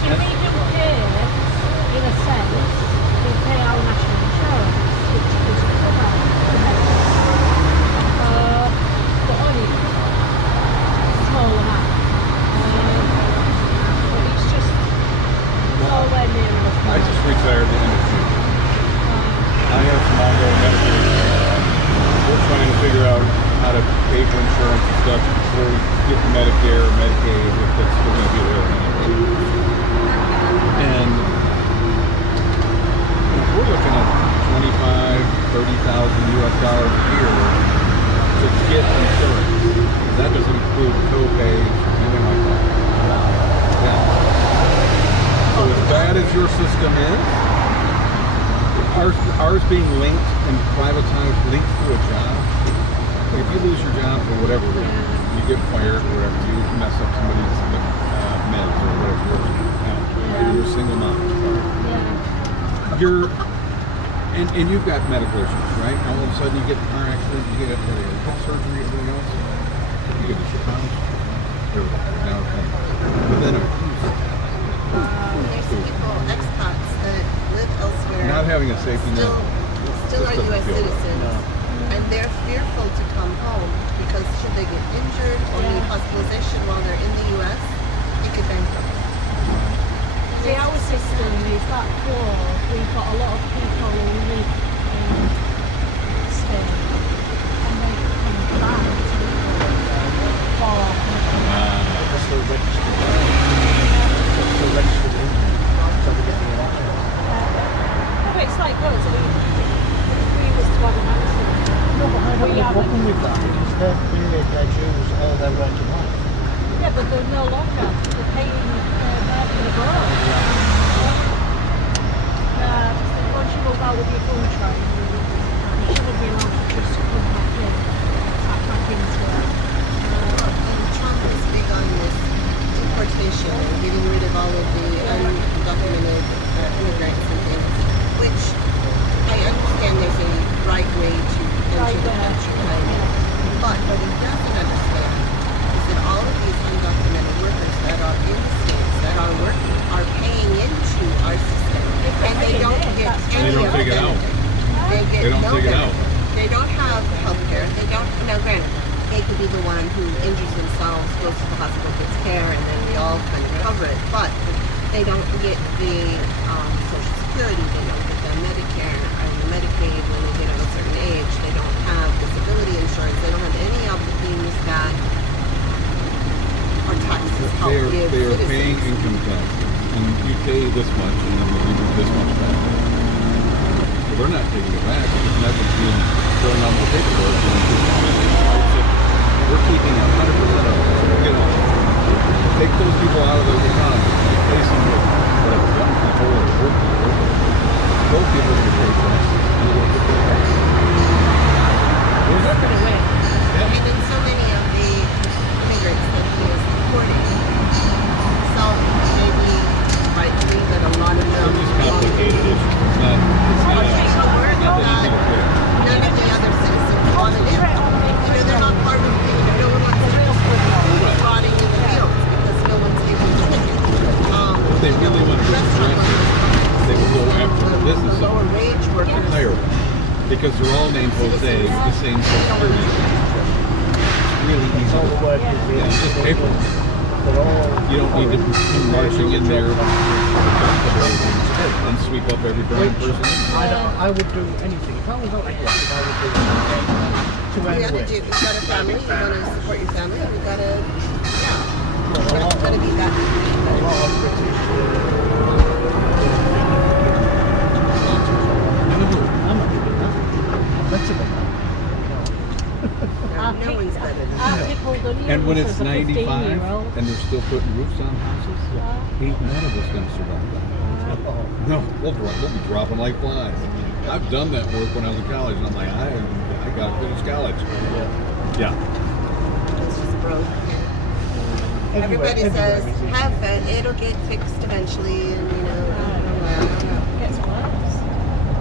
So we do pay, in a sense, we pay our national insurance, which is cover the medicine. But only a small amount. But it's just nowhere near enough. I just retired at the end of June. I have some ongoing medical issues. We're trying to figure out how to pay for insurance and stuff before we get to Medicare or Medicaid, if that's still going to be there anyway. And we're looking at $25,000, $30,000 US dollars a year to get insurance. That doesn't include co-pays or anything like that. So as bad as your system is, ours being linked and privatized, linked to a job, if you lose your job for whatever reason, you get fired or whatever, you mess up somebody's meds or whatever, maybe you're a single mom. And you've got medical issues, right? All of a sudden you get in a car accident, you get hip surgery, everything else, you get a Chicago, now it's coming. But then there's people, expats that live elsewhere. not having a safety net. Still are U.S. citizens. And they're fearful to come home because should they get injured or need hospitalization while they're in the U.S., it could bankrupt. See, our system is that close. We've got a lot of people who live in Spain and they come back to the for They're still registered. They're still registered in so they get the election. No, but it's like us. If we was to have an accident. No, but I don't have a problem with that because they've been their Jews all their right life. Yeah, but they're no longer. They're paying for the boat. Once you move out with your country, you shouldn't be allowed to just come back in. Back into it. And Trump is big on this deportation and getting rid of all of the undocumented immigrants and things, which I understand there's a right way to enter the country. But what he doesn't understand is that all of these undocumented workers that are in the States that are working are paying into our system. And they don't get any of the benefits. They get no benefit. They don't have health care. They don't, now granted, they could be the one who injures themselves, goes to the hospital, gets care, and then we all kind of cover it. But they don't get the Social Security, they don't get the Medicare and the Medicaid when they get of a certain age. They don't have disability insurance. They don't have any of the things that our taxes help give They are citizens. paying income tax, and you pay this much, and then they give you this much back. So they're not taking it back. It's not just being filling out more paperwork. We're keeping 100% of it. So we get Take those people out of those economies, replace them with whatever, young people or old people. Those people can pay taxes. And then so many of the immigrants that he is deporting, some maybe rightly, but a lot of them. It's complicated. It's not none of the other citizens wanted it. You know, they're not part of the, no one wants to rotting in the fields because no one's able to take it. If they really want to be aggressive, they will go after the business lower wage workers. higher. Because they're all named Jose, the same security. It's really easy. Yeah, it's just paper. You don't need to be marching in there and sweep up every brown person. I would do anything. If I was not aggressive, I would do anything. You've got a family, you want to support your family, you've got to, you've got to be that. A lot of British. No one's better than And when it's 95 and they're still putting roofs on houses, ain't none of us gonna survive that. No, we'll be dropping like flies. I've done that work when I was in college, and I'm like, I got to finish college. Yeah. It's just broke. Everybody says, have fun, it'll get fixed eventually, and you know, I don't know. It gets worse.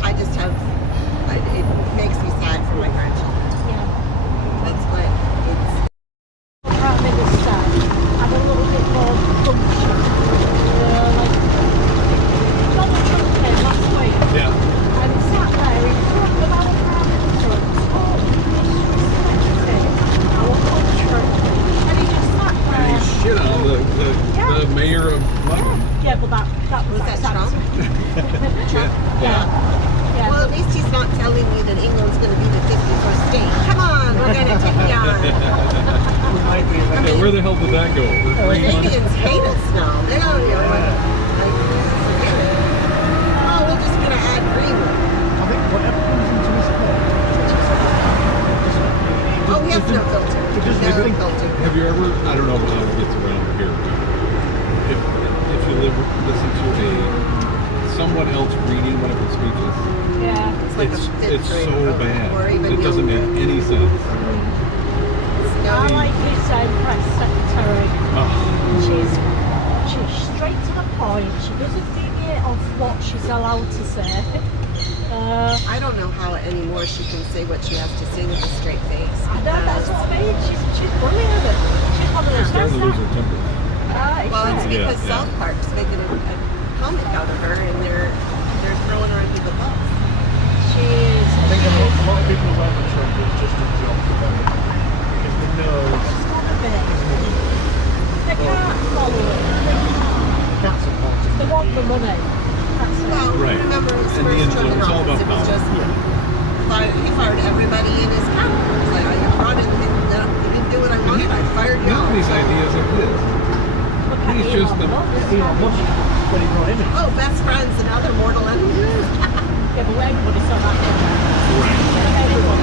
I just have, it makes me sad for my grandchildren. That's what it's. Prime Minister had a little bit more function. Like Donald Trump came last week. Yeah. And he sat there in front of our Prime Minister and totally disrespected our country. And he just sat there. And he shit on the mayor of London. Yeah, but that was Trump? Yeah. Well, at least he's not telling me that England's going to be the 51st state. Come on, we're going to take you on. Yeah, where the hell did that go? Canadians hate us now. They don't know what. Like, forget it. Oh, we're just going to add Greenland. I think whatever comes into his head. Oh, he has no filter. No filter. Have you ever, I don't know how it gets around here, if you listen to someone else reading one of his speeches, it's so bad. It doesn't make any sense. I like his press secretary. She's straight to the point. She doesn't deviate off what she's allowed to say. I don't know how anymore she can say what she has to say with a straight face. I know, that's what I mean. She's brilliant. She's one of those starting to lose her temper. Well, it's because South Park's making a comic out of her, and they're throwing her under the bus. I think a lot of people who work with Trump is just a job for them. Because they know they can't follow it. Can't support it. They want the money. Well, remember his first term in office, it was just he fired everybody in his cabinet. It was like, I brought in, you didn't do what I wanted, I fired you. None of these ideas are his. He's just the... Oh, best friends and other mortal enemies. Yeah, but everybody saw that. Right. Everyone.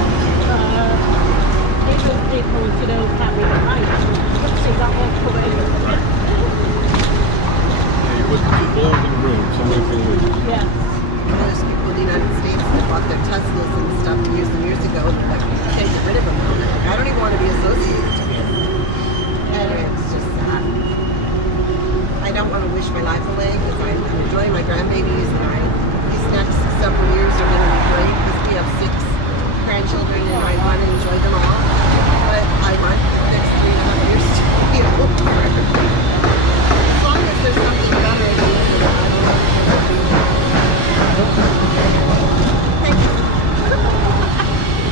Even people, you know, can't read and write. See that one coming. Right. Yeah, you put two bulls in a room, somebody will lose. Yeah. There's people in the United States that bought their Teslas and stuff years and years ago, and they're like, you can't get rid of them now. They're like, I don't even want to be associated with it. And it's just sad. I don't want to wish my life away because I'm enjoying my grandbabies, and these next several years are going to be great because we have 6 grandchildren and I want to enjoy them all. But I want the next 3.5 years to be over. As long as there's something better at the end of it, I don't know what to do. Thank you.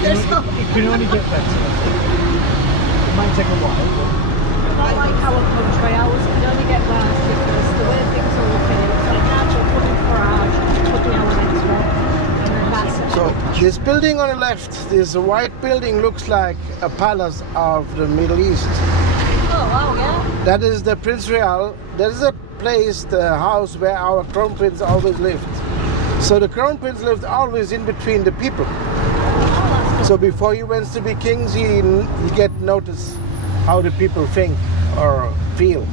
There's hope. It can only get better. It might take a while, but... Not like our country, ours can only get worse because the way things are looking, it's like actual putting garage, putting our next one, and then that's it. So this building on the left, this white building looks like a palace of the Middle East. Oh wow, yeah. That is the Prince Royal. That is a place, the house where our crown prince always lived. So the crown prince lived always in between the people. So before he went to be king, he get notice how the people think or feel.